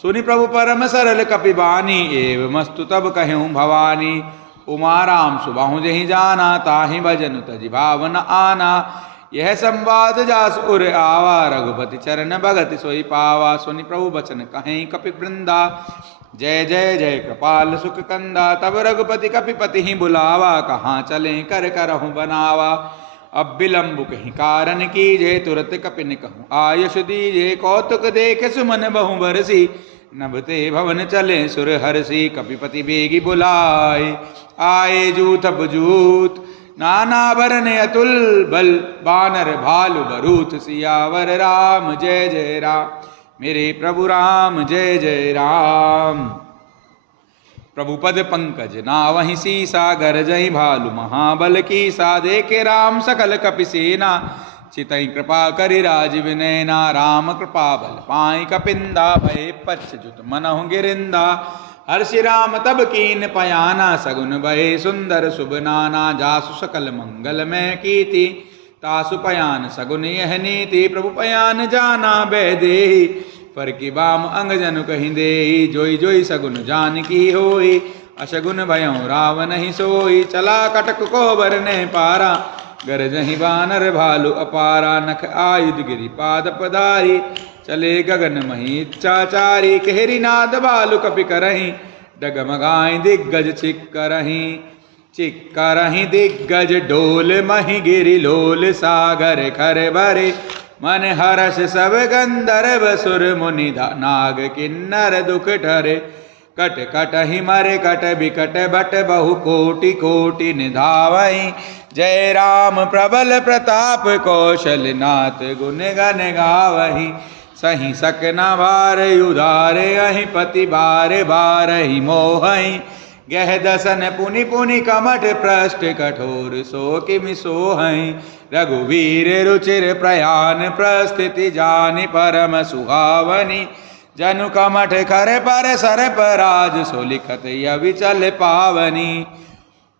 सुनि प्रभु परम सरल कपिबानी, एवमस्तु तब कहूँ भवानी। उमा राम सुबाहु जहि जाना, ताहि भजन तजि भावन आना। यह संवाद जास उर आवा, रघुपति चरण भगति सोई पावा। सुनि प्रभु बचन कहें कपि वृंदा, जय जय जय कृपाल सुख कंदा। तब रघुपति कपिपति ही बुलावा, कहाँ चले कर करहु बनावा। अब विलंब कहीं कारण कीजे, तुरत कपिन कहूँ आयुष दीजे। कौतुक देख सुमन बहु बरसी, नभते भवन चले सुर हरसी। कपिपति बेगी बुलाए, आए जूथ बजूत। नाना वरन अतुल बल, बानर भालु बरूथ। सियावर राम जय जय राम, मेरे प्रभु राम जय जय राम। प्रभु पद पंकज नावहि सीसा, गरजहि भालु महाबल कीसा। देखे राम सकल कपि सेना, चितई कृपा करि राजीव नैना। राम कृपा बल पाई कपिंदा, भय पच्युत मनहु गिरिंदा। हर्षि राम तब कीन पयाना, सगुन भय सुंदर शुभ नाना। जासु सकल मंगल में कीति, तासु पयान सगुन यह नीति। प्रभु पयान जाना बैदेही, पर की बाम अंग जनु कहीं देही। जोई जोई सगुन जान की होई, अशगुन भयं रावण ही सोई। चला कटक को बरने पारा, गरजहि बानर भालु अपारा। नख आयुध गिरि पाद पधारी, चले गगन मही इच्छाचारी। केहरी नाद भालु कपि करहीं, डगमगाई दिग्गज छिक्करहीं। चिक्करहीं दिग्गज डोल मही गिरि लोल। सागर खर भरे मन हर्ष सब गंधर्व सुर मुनि नाग किन्नर दुख ठरे। कट कटहि मरे कट बिकट बट बहु कोटि कोटि निधावहीं। जय राम प्रबल प्रताप कौशल नाथ, गुण गन गावहीं। सही सक न भार उधारे, अहि पति बार बार ही मोहहीं। गह दसन पुनि पुनि कमठ पृष्ठ, कठोर सो किमि सोहहीं। रघुवीर रुचिर प्रयाण, प्रस्थिति जानि परम सुहावनी। जनु कमठ खर पर सर पराज, सो लिखत अविचल पावनी।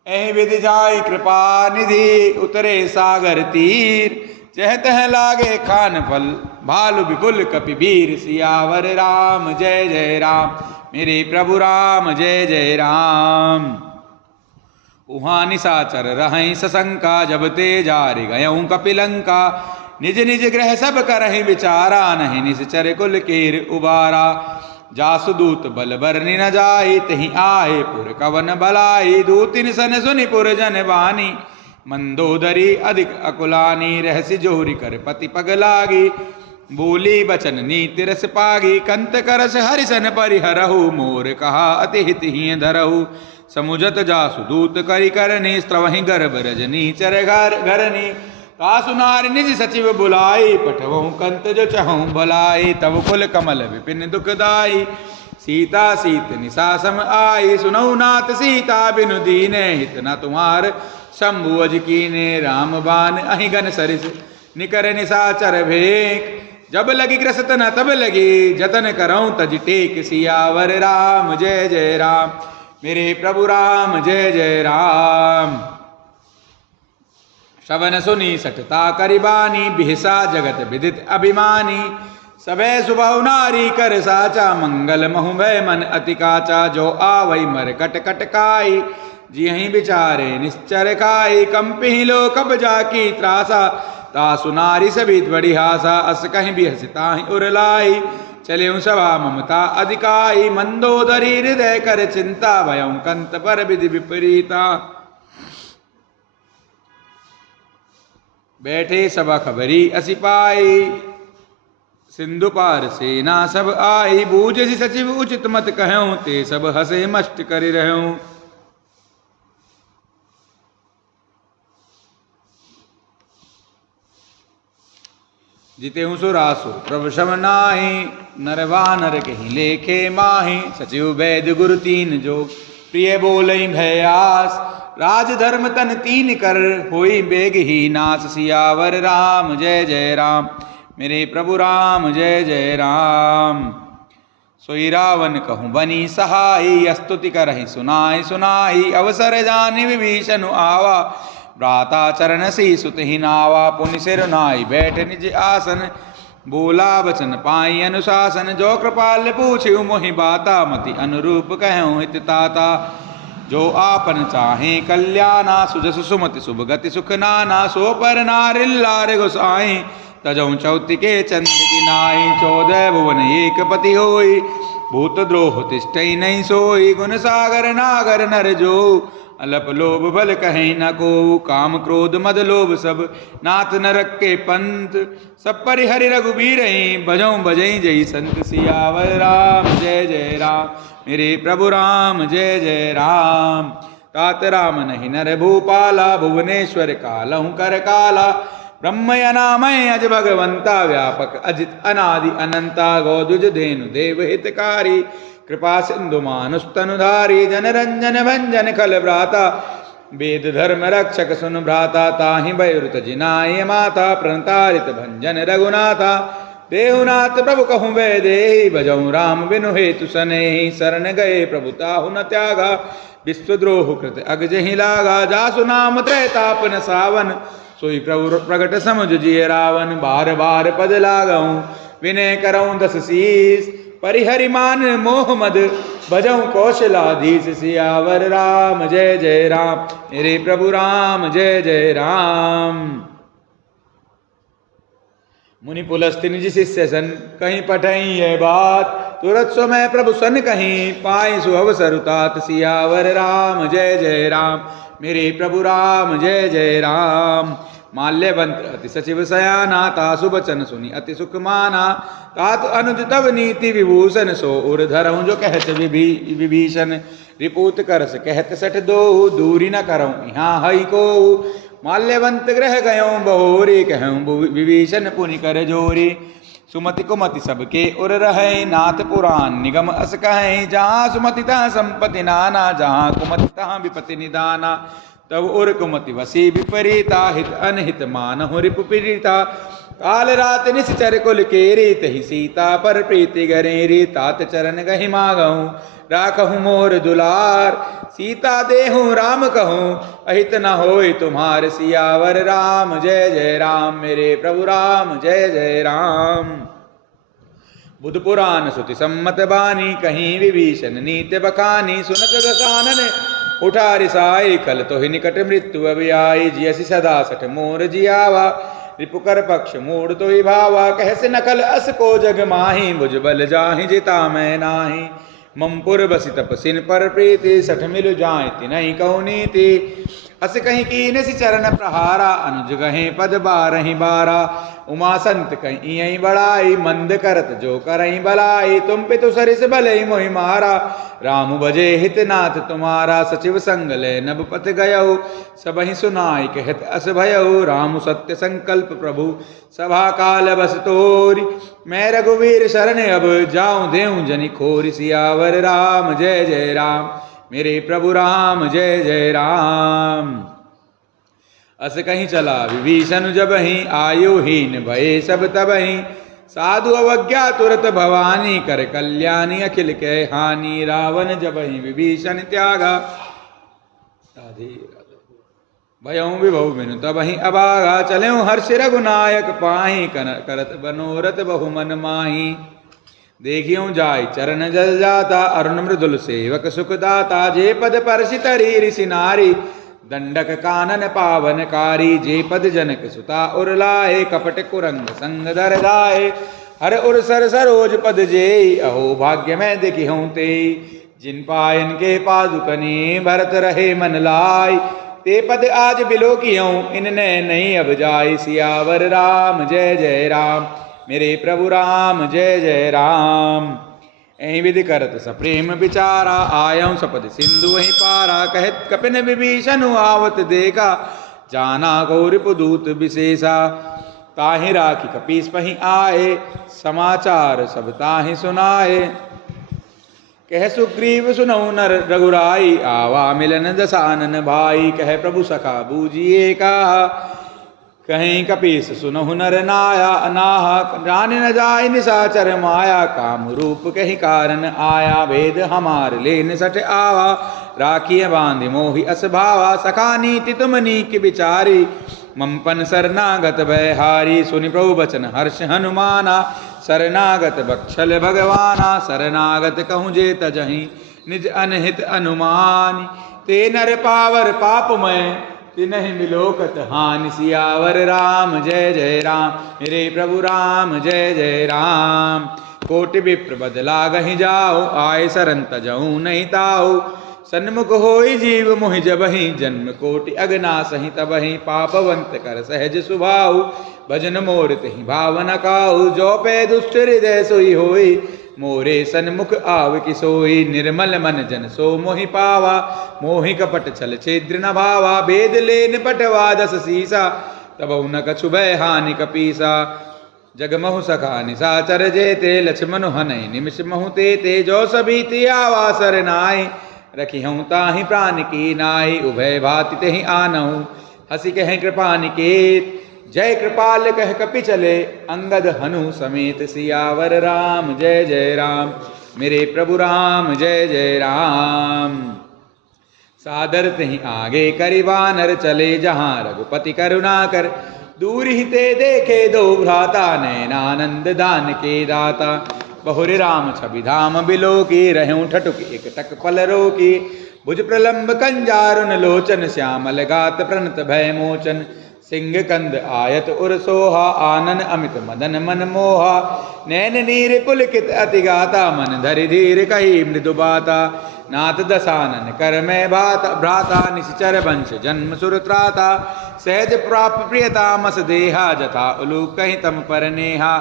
एहि विधि जाय कृपा निधि, उतरे सागर तीर। चह तह लागे खान फल, भालु विपुल कपि वीर। सियावर राम जय जय राम, मेरे प्रभु राम जय जय राम। उहाँ निशाचर रहहीं सशंका, जब ते जारि गयऊँ कपिलंका। निज निज ग्रह सब करहि विचारा, नहीं निश्चर कुल कीर उबारा। जासु दूत बल बरनि न जाई, तहि आए पुर कवन बलाई। दूतिन सन सुनि पुर जन बानी, मंदोदरी अधिक अकुलानी। रहसि जोहरी कर पति पग लागी, बोली बचन नीति रस पागी। कंत करस हरिसन परिहरहु, मोर कहा अति हित ही धरहु। समुझत जासु दूत करि करनी, स्त्रवहि गर्भ रजनी चर घरनी। का सुनार निज सचिव बुलाई, पठवहु कंत जो चहु भलाई, तब कुल कमल विपिन दुखदाई, सीता सीत निसासम आई, सुनऊ नाथ सीता बिनु दीने, हित न तुम्हार शंभु अज कीने, राम बान अहिगन सरिस निकर निसाचर भेक, जब लगी ग्रसत न तब लगी, जतन करऊं तज टेक, सियावर राम जय जय राम, मेरे प्रभु राम जय जय राम। श्रवण सुनी सठता करिबानी, बिहसा जगत विदित अभिमानी, सबे सुबह नारी कर साचा, मंगल महु भय मन अति काचा, जो आवई मर कट कटकाई, जिहि विचारे निश्चर खाई, कंपि लो कब जाकी त्रासा, ता सुनारी सभी बड़ी हासा, अस कहीं भी हसिता ही उरलाई, चले सभा ममता अधिकाई, मंदोदरी हृदय कर चिंता, भयं कंत पर विधि विपरीता, बैठे सभा खबरी असी पाई, सिंधु पार सेना सब आई, बूझ सचिव उचित मत कहूं, ते सब हसे मष्ट कर रहूं, जिते हूँ सुरासुर प्रभु शम नाही, नरवानर कहीं लेखे माही, सचिव वैद्य गुरु तीन जो, प्रिय बोलई भयास, राज धर्म तन तीन कर, होई बेग ही नास, सियावर राम जय जय राम, मेरे प्रभु राम जय जय राम। सोई रावण कहूँ बनी सहाई, स्तुति करहि सुनाई सुनाई, अवसर जानि विभीषण आवा, भ्राता चरण सी सुत ही नावा, पुनि सिर नाई बैठ निज आसन, बोला वचन पाई अनुशासन, जो कृपाल पूछ्यु मोहि बाता, मति अनुरूप कहूँ हित ताता, जो आपन चाहे कल्याणा, सुजस सुमति शुभ गति सुख नाना, सो पर नारिल्लार गोसाई, तजौ चौति के चंद की नाई, 14 भुवन एक पति होई, भूत द्रोह तिष्ठई नहीं सोई, गुण सागर नागर नर जो, अलप लोभ बल कहीं न को, काम क्रोध मद लोभ सब नाथ नरक के पंथ, सब परिहरि रघुबीर भजौ बजई जय संत, सियावर राम जय जय राम, मेरे प्रभु राम जय जय राम। तात राम नहीं नर भूपाला, भुवनेश्वर कालहु कर काला, ब्रह्मय नामय अज भगवंता, व्यापक अजित अनादि अनंता, गौदुज धेनु देव हितकारी, कृपा सिंधु मानुस्तनुधारी, जन रंजन भंजन खल भ्राता, वेद धर्म रक्षक सुन भ्राता, ताहि भयरुत जिनाय माता, प्रणतारित भंजन रघुनाथा, देहुनाथ प्रभु कहूँ वे देहि, भजऊँ राम बिनु हेतु सनेहि, शरण गए प्रभु ताहु न त्यागा, विश्वद्रोह कृत अगजहि लागा, जासु नाम त्रैतापन सावन, सोई प्रभु प्रगट समुझ जिय रावण, बार बार पद लागऊँ विनय करऊँ 10 शीस, परिहरि मान मोह मद भजऊँ कौशलाधीश, सियावर राम जय जय राम, मेरे प्रभु राम जय जय राम। मुनि पुलस्त्य निज शिष्य सन, कहीं पठई ये बात, तुरत समय प्रभु सन कहीं, पाए सुअवसर तात, सियावर राम जय जय राम, मेरे प्रभु राम जय जय राम। माल्यवंत अति सचिव सयाना, तासु बचन सुनी अति सुख माना, तात अनुज तब नीति विभूषण, सो उर धरऊँ जो कहत विभीषण, रिपूत करस कहत सठ दो, दूरी न करऊँ यहाँ हई को, माल्यवंत ग्रह गयों बहोरी, कहूँ विभीषण पुनि कर जोरी, सुमति कुमति सबके उर रहे, नाथ पुराण निगम अस कहें, जहाँ सुमति तहाँ संपत्ति नाना, जहाँ कुमति तहाँ विपत्ति निदाना, तब उर कुमति वसी विपरीता, हित अनहित मानहु रिपु पीड़िता, काल रात निश्चर कुल केरी, तहि सीता पर प्रीति गरेरी, तात चरण गहि मागहूँ राखहूँ मोर दुलार, सीता देहूँ राम कहूँ अहित न होय तुम्हार, सियावर राम जय जय राम, मेरे प्रभु राम जय जय राम। बुध पुराण सुति सम्मत बानी, कहीं विभीषण नीति बखानी, सुनत दसानन उठा रिसाई, कल तो ही निकट मृत्यु अब आई, जियसि सदा सठ मोर जियावा, रिपुकर पक्ष मूड तो ही भावा, कहसे नकल अस को जग माही, भुज बल जाहि जिता मैं नाही, ममपुर बसि तपसिन पर प्रीति, सठ मिल जाय तिनहि कहु नीति, अस कहीं कीन सि चरण प्रहारा, अनुज कहें पद बारहि बारा। उमा संत कहीं यही बड़ाई, मंद करत जो करही भलाई। तुम पितु सरिस भले मोहि मारा, राम भजे हित नाथ तुम्हारा। सचिव संग ले नभ पथ गयऊ, सबहि सुनाई कहत अस भयऊ। राम सत्य संकल्प प्रभु सभा काल बस तोरी, मैं रघुवीर शरण अब जाऊं देऊं जनि खोरि। सियावर राम जय जय राम, मेरे प्रभु राम जय जय राम। अस कहीं चला विभीषण जबहि, आयुहीन भये सब तबहि। साधु अवज्ञा तुरत भवानी, कर कल्याणी अखिल के हानि। रावण जबहि विभीषण त्यागा, भयऊं विभव बिनु तबहि अभागा। चलें हर्ष रघुनायक पाहि, करत मनोरथ बहु मन माहि। देखियों जाय चरण जल जाता, अरुण मृदुल सेवक सुखदाता। जे पद परसि तरी ऋषि नारी, दंडक कानन पावनकारी। जे पद जनक सुता उर लाए, कपट कुरंग संग दर गाए। हर उर सर सरोज पद जेई, अहो भाग्य मैं देखिहूं ते। जिन पायन के पादुकनी, भरत रहे मन लाई। ते पद आज बिलो कियों, इनने नहीं अब जाई। सियावर राम जय जय राम, मेरे प्रभु राम जय जय राम। ऐ विधि करत सप्रेम विचारा, आयऊं सपद सिंधु वही पारा। कहत कपिन विभीषण आवत देखा, जाना गौरिपुदूत विशेषा। ताहि राखी कपीस पहि आए, समाचार सब ताहि सुनाए। कह सुग्रीव सुनऊ नर रघुराई, आवा मिलन दसानन भाई। कह प्रभु सखा बूझिए कहा, कहीं कपीस सुनहु नर नाया। अनाह जान न जाय निशाचर माया, काम रूप कहीं कारण आया। वेद हमार लेन सठ आवा, राखिय बांधि मोहि अस भावा। सखा नीति तुम नीक विचारी, ममपन शरणागत भयहारी। सुनि प्रभु बचन हर्ष हनुमाना, शरणागत बक्षल भगवाना। शरणागत कहूँ जे तजहि, निज अनहित अनुमानी। ते नर पावर पापमय, तिन्हि मिलोकत हानि। सियावर राम जय जय राम, मेरे प्रभु राम जय जय राम। कोटि विप्र बदला गहि जाओ, आय शरण तजहु नहीं ताओ। सन्मुख होई जीव मोहि जबहि, जन्म कोटि अगनासहि तबहि। पापवंत कर सहज सुभाऊ, भजन मोर तहि भावन काऊ। जो पे दुष्ट हृदय सोई होई, मोरे सन्मुख आव कि सोई। निर्मल मन जन सो मोहि पावा, मोहि कपट छल छिद्र न भावा। वेद लेन पटवा दस सीसा, तबौ न कछु भय हानि कपीसा। जगमहु सखा निशाचर जेते, लक्ष्मण हनहि निमिष महु तेते। जो सबीति आवा सरनाई, रखिहूँ ताहि प्राण की नाई। उभय भाति तेहि आनहु, हसी कहें कृपा निकेत। जय कृपाल कह कपि चले, अंगद हनु समेत। सियावर राम जय जय राम, मेरे प्रभु राम जय जय राम। सादर तहि आगे करि बानर, चले जहाँ रघुपति करुणा कर। दूर ही ते देखे दो भ्राता, नैनानंद दान के दाता। बहुरि राम छवि धाम बिलो की, रहूं ठटुक एक टक पल रोकी। भुज प्रलंब कंजारुन लोचन, श्यामल गात प्रणत भय मोचन। सिंह कंद आयत उर सोहा, आनन अमित मदन मन मोहा। नैन नीर पुलकित अति गाता, मन धरि धीर कही मृदु बाता। नाथ दसानन कर मैं भ्राता, निश्चर वंश जन्म सुर त्राता। सहज प्राप प्रियता मस देहा, जथा उलूक कहीं तम पर नेहा।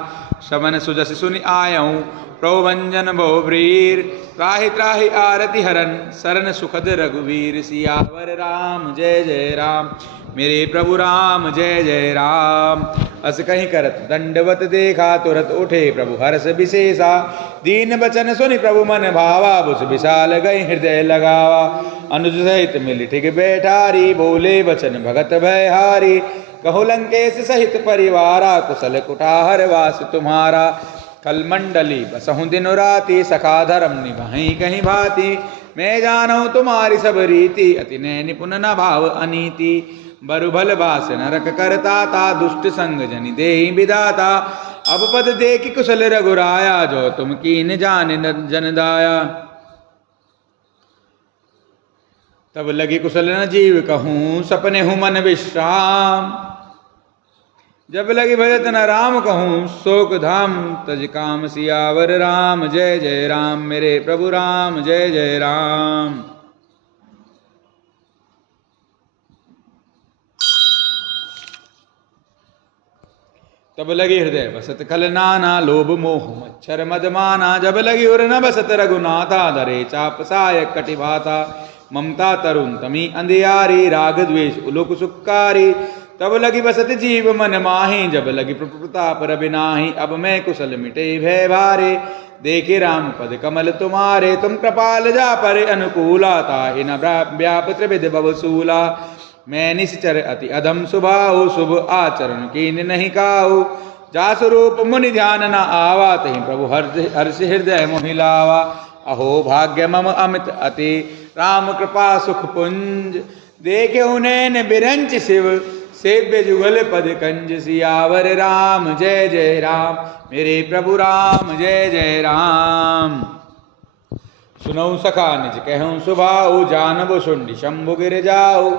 शमन सुजस सुनि आयऊं, प्रभुभंजन बहुब्रीर। त्राहि त्राहि आरति हरन, शरण सुखद रघुवीर। सियावर राम जय जय राम, मेरे प्रभु राम जय जय राम। अस कहीं करत दंडवत देखा, तुरत उठे प्रभु हर्ष विशेषा। दीन बचन सुनि प्रभु मन भावा, बुझ विशाल गई हृदय लगावा। अनुज सहित मिल ठिग बैठारी, बोले वचन भगत भयहारी। कहु लंकेश सहित परिवारा, कुशल कुठार वास तुम्हारा। कल मंडली बसहु दिन राति, सखा धर्म निभाई कहीं भांति। मैं जानूं तुम्हारी सब रीति, अति नय निपुण न भाव अनीति। बरु भल बास नरक करताता, दुष्ट संग जनि देहि विधाता। अब पद देखि कुशल रघुराया, जो तुम कीन जान जन दाया। तब लगी कुशल न जीव कहूँ, सपने हूँ मन विश्राम। जब लगी भजत न राम कहूँ, शोक धाम तज काम। सियावर राम जय जय राम, मेरे प्रभु राम जय जय राम। तब लगी हृदय बसत खल नाना, लोभ मोह मच्छर मदमाना। जब लगी उर न बसत रघुनाथा, धरे चाप सायक कटिभाता। ममता तरुण तमी अंधियारी, राग द्वेष उलुक सुक्कारी। तब लगी बसत जीव मन माही, जब लगी प्रताप रवि नाही। अब मैं कुशल मिटे भय भारे, देखे राम पद कमल तुम्हारे। तुम कृपाल जा पर अनुकूला, ताहि न व्याप त्रिविध भवसूला। मैं निश्चर अति अधम स्वभाव, शुभ आचरण कीन नहीं काऊ। जा स्वरूप मुनि ध्यान न आवा, तहि प्रभु हर्ष हृदय मोहिलावा। अहो भाग्य मम अमित अति, राम कृपा सुख पुंज। देखे उन्हें बिरंच शिव, सेव्य जुगल पद कंज। सियावर राम जय जय राम, मेरे प्रभु राम जय जय राम। सुनऊ सखा निज कहूँ सुभाऊ, जानबो सुंडी शंभु गिर जाऊ।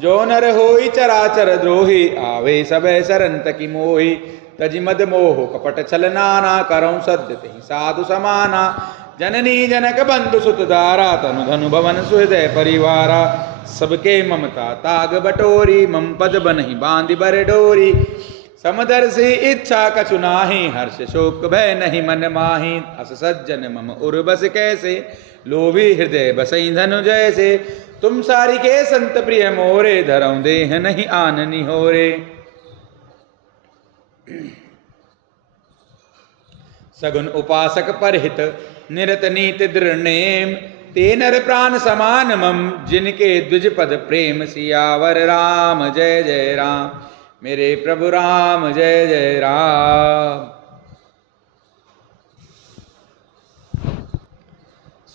जो नर होई चराचर द्रोही, आवे सबे शरण तकी मोही। तजि मद मोह कपट छल नाना, करऊँ सद्य तहि साधु समाना। जननी जनक बंधु सुत दारा, तनु धनु भवन सुहृदय परिवारा। सबके ममता ताग बटोरी, मम पद बनहि बांधि बर डोरी। समदर्शी इच्छा कछु नाही, हर्ष शोक भय नहीं मन माही। अस सज्जन मम उर बस कैसे, लोभी हृदय बसई धनु जैसे। तुम सारी के संत प्रिय मोरे, धरऊं देह नहीं आननी होरे। सगुन उपासक परहित, निरत नीति दृढ़ नेम। ते नर प्राण समान मम, जिनके द्विज पद प्रेम। सियावर राम जय जय राम, मेरे प्रभु राम जय जय राम।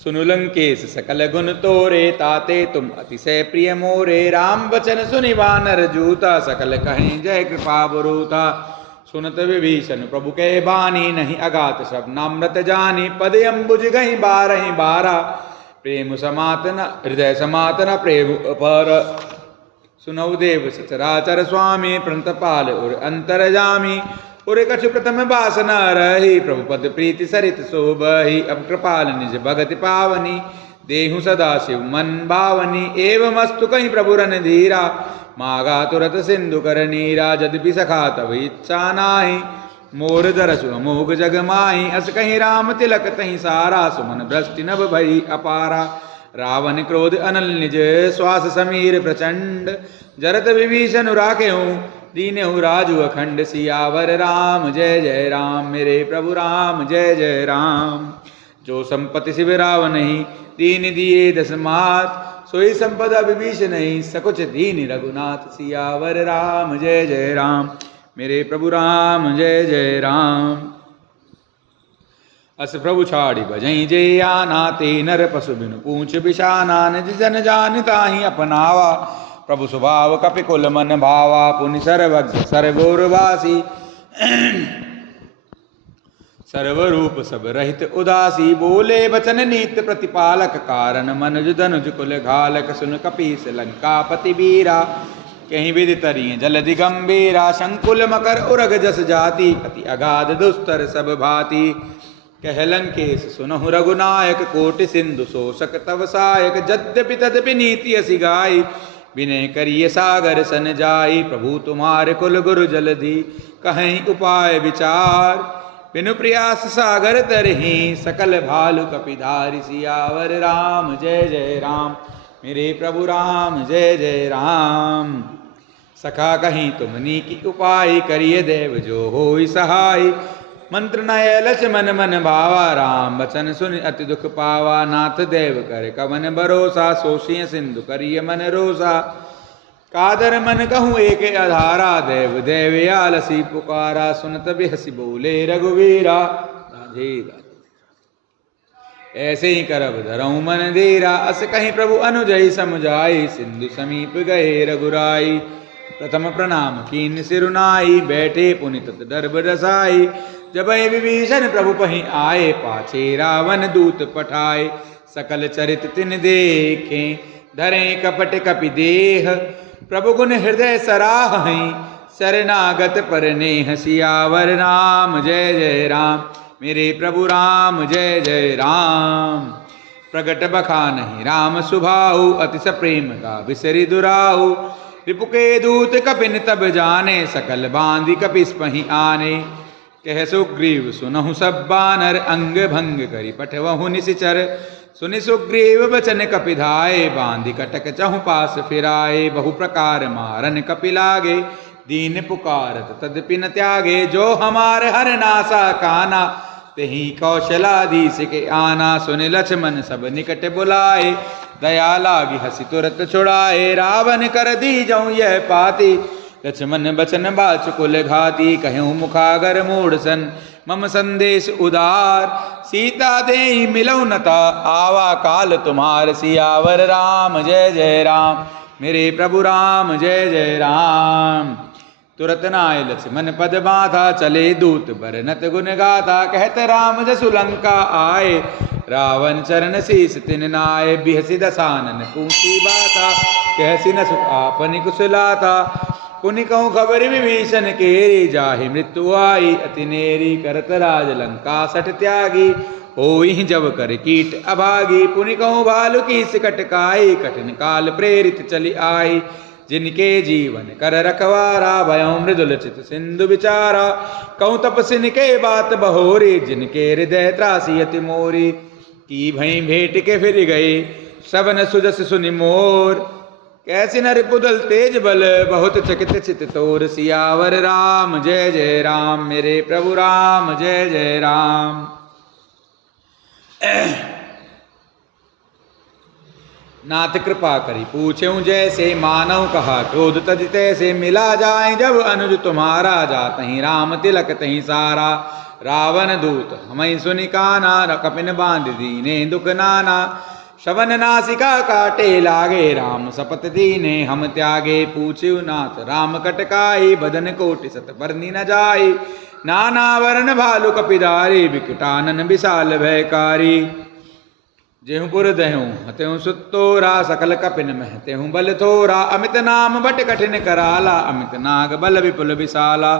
सुनु लंकेश सकल गुण तोरे, ताते तुम अतिशय प्रिय मोरे। राम वचन सुनि वानर जूता, सकल कहें जय कृपा बुरूता। सुनत विभीषण प्रभु के बानी, नहीं अगात सब नामृत जानी। पद अम्बुज गही बारहि बारा, प्रेम समातन हृदय समातन प्रेम अपार। सुनऊ देव सचराचर स्वामी, प्रणतपाल उर अंतरजामी। उर कछु प्रथम बासना रही, प्रभु पद प्रीति सरित शोभहि। अब कृपाल निज भगति पावनी, देहु सदा शिव मन भावनी। एवं अस्तु कहीं प्रभु रन धीरा, मागा तुरत सिंधु कर नीरा। यद्यपि सखा तब इच्छा नाही, मोर दरसु अमोघ जग माही। अस कहीं राम तिलक तहीं सारा, सुमन भ्रष्टि नभ भई अपारा। रावण क्रोध अनल निज, श्वास समीर प्रचंड। जरत विभीषण राखे हूँ, दीने हूँ राजू अखंड। सियावर राम जय जय राम, मेरे प्रभु राम जय जय राम। जो संपत्ति शिव रावण नहीं, दीन दिए दस मात। सोई संपदा विभीषण नहीं, सकुच दीन रघुनाथ। सियावर राम जय जय राम, मेरे प्रभु राम जय जय राम। अस प्रभु छाड़ी बजई जय आना, ते नर पशु बिनु पूछ बिशाना। निज जन जान ताहि अपनावा, प्रभु स्वभाव कपिकुल मन भावा। पुनि सर्वज्ञ सर्वोरवासी, सर्वरूप सब रहित उदासी। बोले वचन नीत प्रतिपालक, कारण मनुज धनुज कुल घालक। सुन कपीस लंकापति वीरा, कहीं विधि तरिय जलधि गंभीरा। शंकुल मकर उरग जस जाति, अति अगाध दुस्तर सब भांति। कह लंकेश सुनहु रघुनायक, कोटि सिंधु शोषक तव सायक। यद्यपि तद्यपि नीति असि गाई, विनय करिय सागर सन जाई। प्रभु तुम्हारे कुल गुरु जलधि, कहीं उपाय विचार। बिनु प्रयास सागर तरहि, सकल भालु कपिधारी। सियावर राम जय जय राम, मेरे प्रभु राम जय जय राम। सखा कहीं तुमनी की उपाय, करिय देव जो होई सहाय। मंत्र नय लक्ष्मण मन भावा, राम वचन सुन अति दुख पावा। नाथ देव कर कवन भरोसा, सोषिय सिंधु करिय मन रोसा। कादर मन कहूँ एक आधारा, देव देव आलसी पुकारा। सुनत बिहसी बोले रघुवीरा, राधे राधे। ऐसे ही करब धरऊँ मन धीरा, अस कहीं प्रभु अनुजय समझाई। सिंधु समीप गए रघुराई, प्रथम प्रणाम कीन सिरुनाई। बैठे पुनि तत दर्भ रसाई, जब विभीषण प्रभु पहीं आए। पाछे रावण दूत पठाए, सकल चरित तिन देखे। धरे कपट कपि देह, प्रभु गुण हृदय सराहहीं। शरणागत पर नेह, सियावर राम जय जय राम, मेरे प्रभु राम जय जय राम। प्रगट बखानहि राम सुभाऊ, अति सप्रेम का विसरि दुराऊ। रिपुके दूत कपिन तब जाने, सकल बांधि कपिस पही आने। कह सुग्रीव सुनहु सब बानर, अंग भंग करि पठवहु निशिचर। सुनि सुग्रीव बचन कपिधाए, बांधि कटक चहु पास फिराए। बहु प्रकार मारन कपि लागे, दीन पुकारत तदपि न त्यागे। जो हमार हर नासा काना, तेहि कौशलाधीश के आना। सुन लक्ष्मण सब निकट बुलाए, दया लागी हसी तुरत छुड़ाए। रावण कर दी जऊँ यह पाती, लक्ष्मण बचन बाचुकुल घाती। कहूँ मुखागर मूढ़ सन, मम संदेश उदार। सीता देहि मिलौ नता, आवा काल तुम्हार। सियावर राम जय जय राम, मेरे प्रभु राम जय जय राम। तुरत नाय लक्ष्मण पद बाधा, चले दूत बरनत गुण गाथा। कहत राम जसु लंका आए, रावण चरण शीस तिन नाय। बिहसि दसानन पूछी बाता, कहसि न सुख आपनि कुशलाता। पुनि कहूँ खबर विभीषण केरी, जाहि मृत्यु आई अति नेरी। करत राज लंका सठ त्यागी, होई जब कर कीट अभागी। पुनि कहूँ भालु की सिकट काई, कठिन काल प्रेरित चली आई। जिनके जीवन कर रखवारा, भयों मृदुल चित सिंधु विचारा। कहूँ तपस्विन के बात बहोरी, जिनके हृदय त्रासी अति मोरी। की भई भेंट के फिर गए, सबन सुजस सुनि मोर। कैसी नर पुदल तेज बल, बहुत चकित चित तोर। सियावर राम जय जय राम, मेरे प्रभु राम जय जय राम। नाथ कृपा करी पूछूं जैसे, मानव कहा क्रोध तज तैसे। मिला जाए जब अनुज तुम्हारा, जातहि राम तिलक तहि सारा। रावण दूत हमई सुनि काना, कपिन बांध दीने दुख नाना। शवन नासिका काटे लागे, राम सपत दीने हम त्यागे। पूछ्यु नाथ राम कटकाई, बदन कोटि सत बरनी न जाई। नाना वरण भालु कपिधारी, विकटानन विशाल भयकारी। जेहूँ पुर दहूँ हतेहूँ सुतोरा, सकल कपिन मह तेहूँ बल थोरा। अमित नाम बट कठिन कराला, अमित नाग बल विपुल विशाला।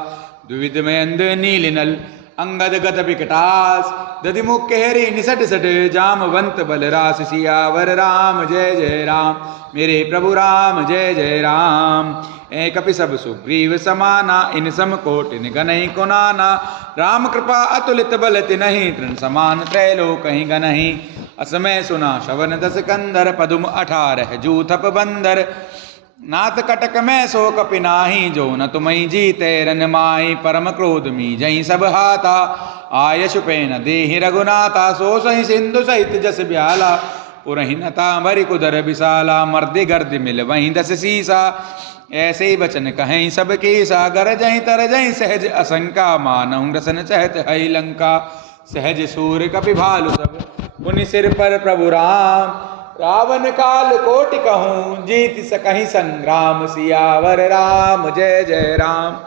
द्विविध में अंध नील नल, अंगद गद विकटास। दधि मुख केहरी निसट सट, जामवंत बल रास। सियावर राम जय जय राम, मेरे प्रभु राम जय जय राम। ए कपि सब सुग्रीव समाना, इन सम कोटिन गनहि कुनाना। राम कृपा अतुलित बल तिनहि, तृण समान त्रैलोक कहीं गनहि। असमय सुना शवन दस कंदर, पदुम 18 जूथप बंदर। नाथ कटक में सो कपि नाही, जो न तुमहि जीते रन माही। परम क्रोध मी जही सब हाथा, आयशु पेन देहि रघुनाथा। सो सही सिंधु सहित जस ब्याला, पुरहि नता मरि कुदर विशाला। मर्दि गर्द मिल वहीं 10 सीसा, ऐसे ही बचन कहें सब कीसा। गरजहि तरजहि सहज असंका, मानहु रसन चहत हई लंका। सहज सूर कपि भालु सब, पुनि सिर पर प्रभु राम। रावण काल कोटि कहूँ, जीत सकहि संग्राम। सियावर राम जय जय राम,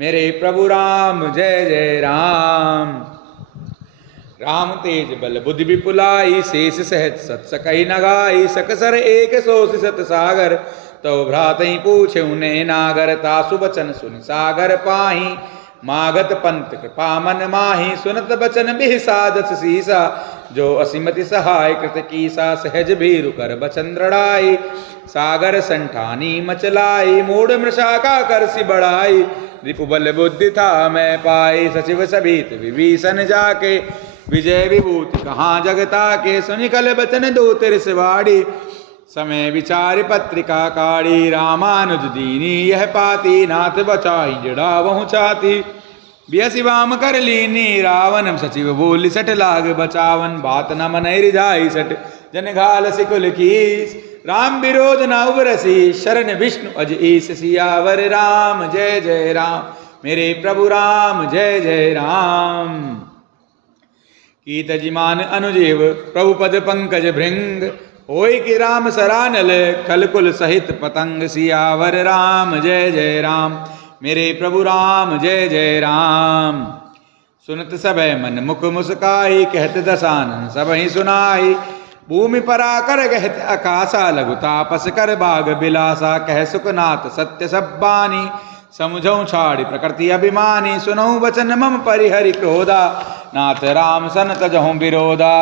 मेरे प्रभु राम जय जय राम। राम तेज बल बुद्धि विपुलाई, शेष सहज सत सकहि नगाई। सकसर एक सोस सत सागर, तो भ्रातहि पूछे उन्हें नागर। तासु बचन सुनि सागर पाही, मागत पंत कृपा मन माही। सुनत बचन बिहसा जस सीसा, जो असीमति सहाय कृत कीसा। सहज भीरु कर बचन दृढ़ाई, सागर संठानी मचलाई। मूढ़ मृषा का करसी बढ़ाई, रिपुबल बुद्धि था मैं पाई। सचिव सभीत विभीषण जाके, विजय विभूति कहाँ जगता के। सुनि कल बचन दो तिरसवाड़ी, समय विचार पत्रिका काढ़ी। रामानुज दीनी यह पाती, नाथ बचाई जड़ा वहु छाती। बियसि वाम कर लीनी, रावण सचिव बोली सठ लाग बचावन। बात न मन रिझाई सठ, जन घाल सिकुल कीस। राम विरोध न उबरसी, शरण विष्णु अज ईस। सियावर राम जय जय राम, मेरे प्रभु राम जय जय राम। कीत जिमान अनुजेव, प्रभु पद पंकज भृंग। होय कि राम सरानल, कलकुल सहित पतंग। सियावर राम जय जय राम, मेरे प्रभु राम जय जय राम। सुनत सबय मन मुख मुस्काई, कहत दसानन सबहि सुनाई। भूमि पराकर गहत आकाशा, लघु तापस कर बाग बिलासा। कह सुखनाथ सत्य सब बानी, समुझऊँ छाड़ी प्रकृति अभिमानी। सुनऊँ वचन मम परिहरि क्रोधा, नाथ राम सन तजहूँ विरोधा।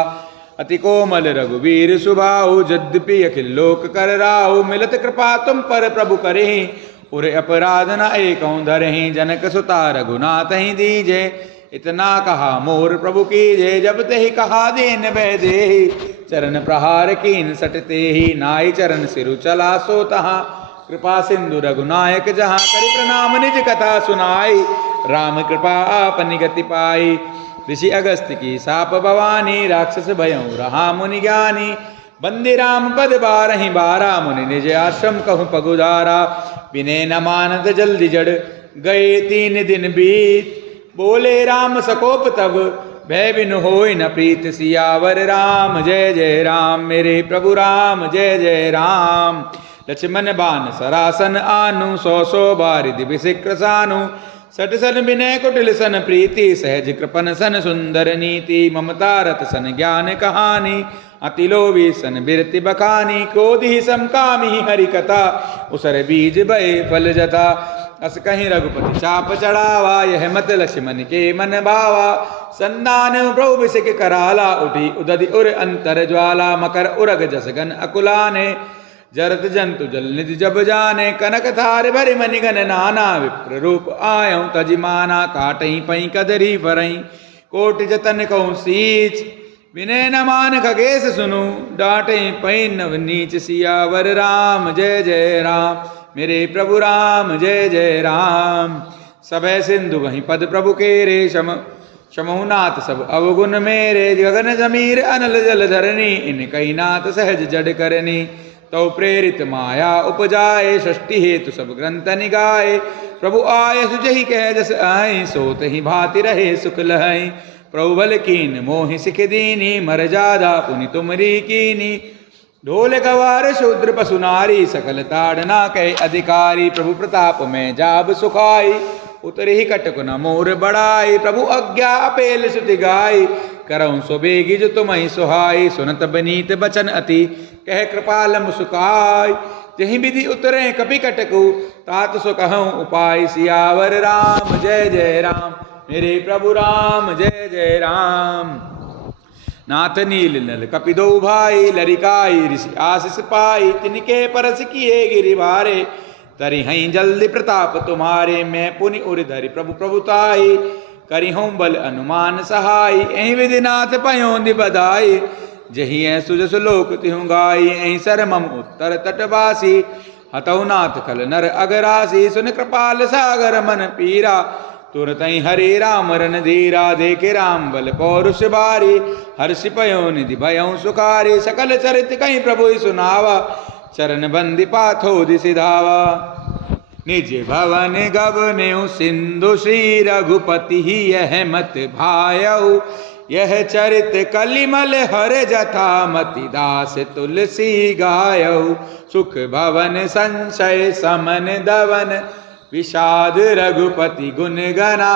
अति कोमल रघुवीर सुभाऊ, यद्यपि अखिल लोक कर राहु, मिलत कृपा तुम पर प्रभु करहि, उरे अपराध न एकौ धरहि, जनक सुता रघुनाथ ही दीजे, इतना कहा मोर प्रभु कीजे, जब ते ही कहा दीन बह देहि, चरण प्रहार कीन सटते ही, नाई चरण सिरु चला सो तहाँ, कृपा सिंधु रघुनायक जहाँ, करि प्रणाम निज कथा सुनाई, राम कृपा आपनि गति पाई, ऋषि अगस्त्य की साप भवानी, राक्षस भयं रहा मुनि ज्ञानी, बंदे राम पद बारहि बारा, मुनि निज आश्रम कहूँ पगुधारा, विनय न मानत जल्दी जड़, गए 3 दिन बीत, बोले राम सकोप तब, भय बिनु होय न प्रीत, सियावर राम जय जय राम, मेरे प्रभु राम जय जय राम, लक्ष्मण बान सरासन आनु, 100 बारिधि विसिक्र सानु, सट सन विनय कुटिल सन प्रीति, सहज कृपन सन सुंदर नीति, ममता रत सन ज्ञान कहानी, अति लोभी सन बिरति बखानी, क्रोधि समकामी हरि कथा, उसर बीज भय फल जथा, अस कहीं रघुपति चाप चढ़ावा, यह मत लक्ष्मण के मन भावा, संदान प्रभु बिसिक कराला, उठी उदधि उर अंतर ज्वाला, मकर उरग जसगन अकुलाने, जरत जंतु जल निधि जब जाने, कनक थार भरि मनिगन नाना, विप्र रूप आयं तजिमाना, काटई पई कदरी फरई, कोटि जतन कहूँ सींच, विनय न मान खगेश सुनु, डांटे पई नव नीच, सियावर राम जय जय राम, मेरे प्रभु राम जय जय राम, सभय सिंधु वहीं पद प्रभु के रे, शमहुनाथ सब अवगुण मेरे, गगन जमीर अनल जल धरनी, इन कई नाथ सहज जड करनी, तो प्रेरित माया उपजाए, षष्टि हेतु सब ग्रंथ निगाए, प्रभु आय सुजहि कह जस आए, सोत ही भाति रहे सुख लहै, प्रभु बल कीन मोहि सिख दीनी, मर जादा पुनि तुमरी कीनी, ढोल गवार शूद्र पशु नारी, सकल ताड़ना कह अधिकारी, प्रभु प्रताप में जाब सुखाई, उतरे ही कटक न मोर बढ़ाई, प्रभु आज्ञा अपेल सुति गाई, करऊँ सुबेगी जो तुम्हि सुहाई, सुनत बनीत बचन अति, कह कृपाल मुस्काई, जही विधि उतरे कपि कटकु, तात सो कहूँ उपाय, सियावर राम जय जय राम, मेरे प्रभु राम जय जय राम, नाथ नील नल कपि दो भाई, लरिकाई ऋषि आशीष पाई, तिनके परस किए गिरि भारे, तरि हई जल्दी प्रताप तुम्हारे, मैं पुनि उर धरि प्रभु प्रभुताई, करि हूँ बल अनुमान सहाय, एहि विधि नाथ पयों दि बधाई, जही है सुजस लोक तिहु गाई, एहि सर मम उत्तर तटवासी, हतौ नाथ खल नर अगरासी, सुन कृपाल सागर मन पीरा, तुरत हरे राम रन धीरा, देखे राम बल पौरुष बारी, हर्षि पयो निधि भयं सुखारी, सकल चरित कहीं प्रभु सुनावा, चरण बंदी पाथो दिसि धावा, निज भवन गवनेउ सिंधु, श्री रघुपति ही यह मत भायऊ, यह चरित कलिमल हर जथा, मति दास तुलसी गायऊ, सुख भवन संशय समन दवन, विषाद रघुपति गुण गना,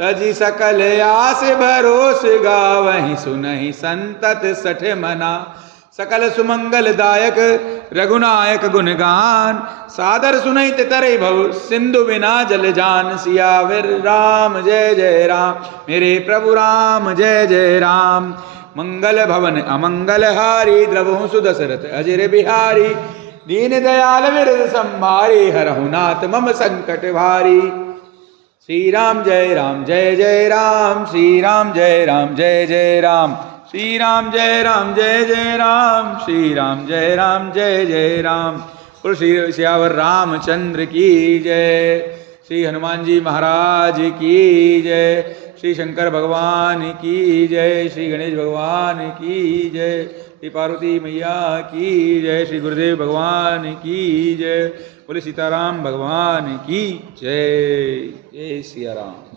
तजि सकल आस भरोस गावहि, सुनहि संतत सठ मना, सकल सुमंगल दायक रघुनायक गुणगान, सादर सुनैत तरे भव सिंधु बिना जल जान, सियावर राम जय जय राम, मेरे प्रभु राम जय जय राम, मंगल भवन अमंगल हारी, द्रवहु सुदशरथ अजिर बिहारी, दीन दयाल विरद संभारी, हरहु नाथ मम संकट भारी, श्री राम जय जय राम, श्री राम जय जय राम, श्री राम जय जय राम, श्री राम जय जय राम, और श्री सियावर रामचंद्र की जय, श्री हनुमान जी महाराज की जय, श्री शंकर भगवान की जय, श्री गणेश भगवान की जय, श्री पार्वती मैया की जय, श्री गुरुदेव भगवान की जय, बोले सीताराम भगवान की जय, जय सिया राम।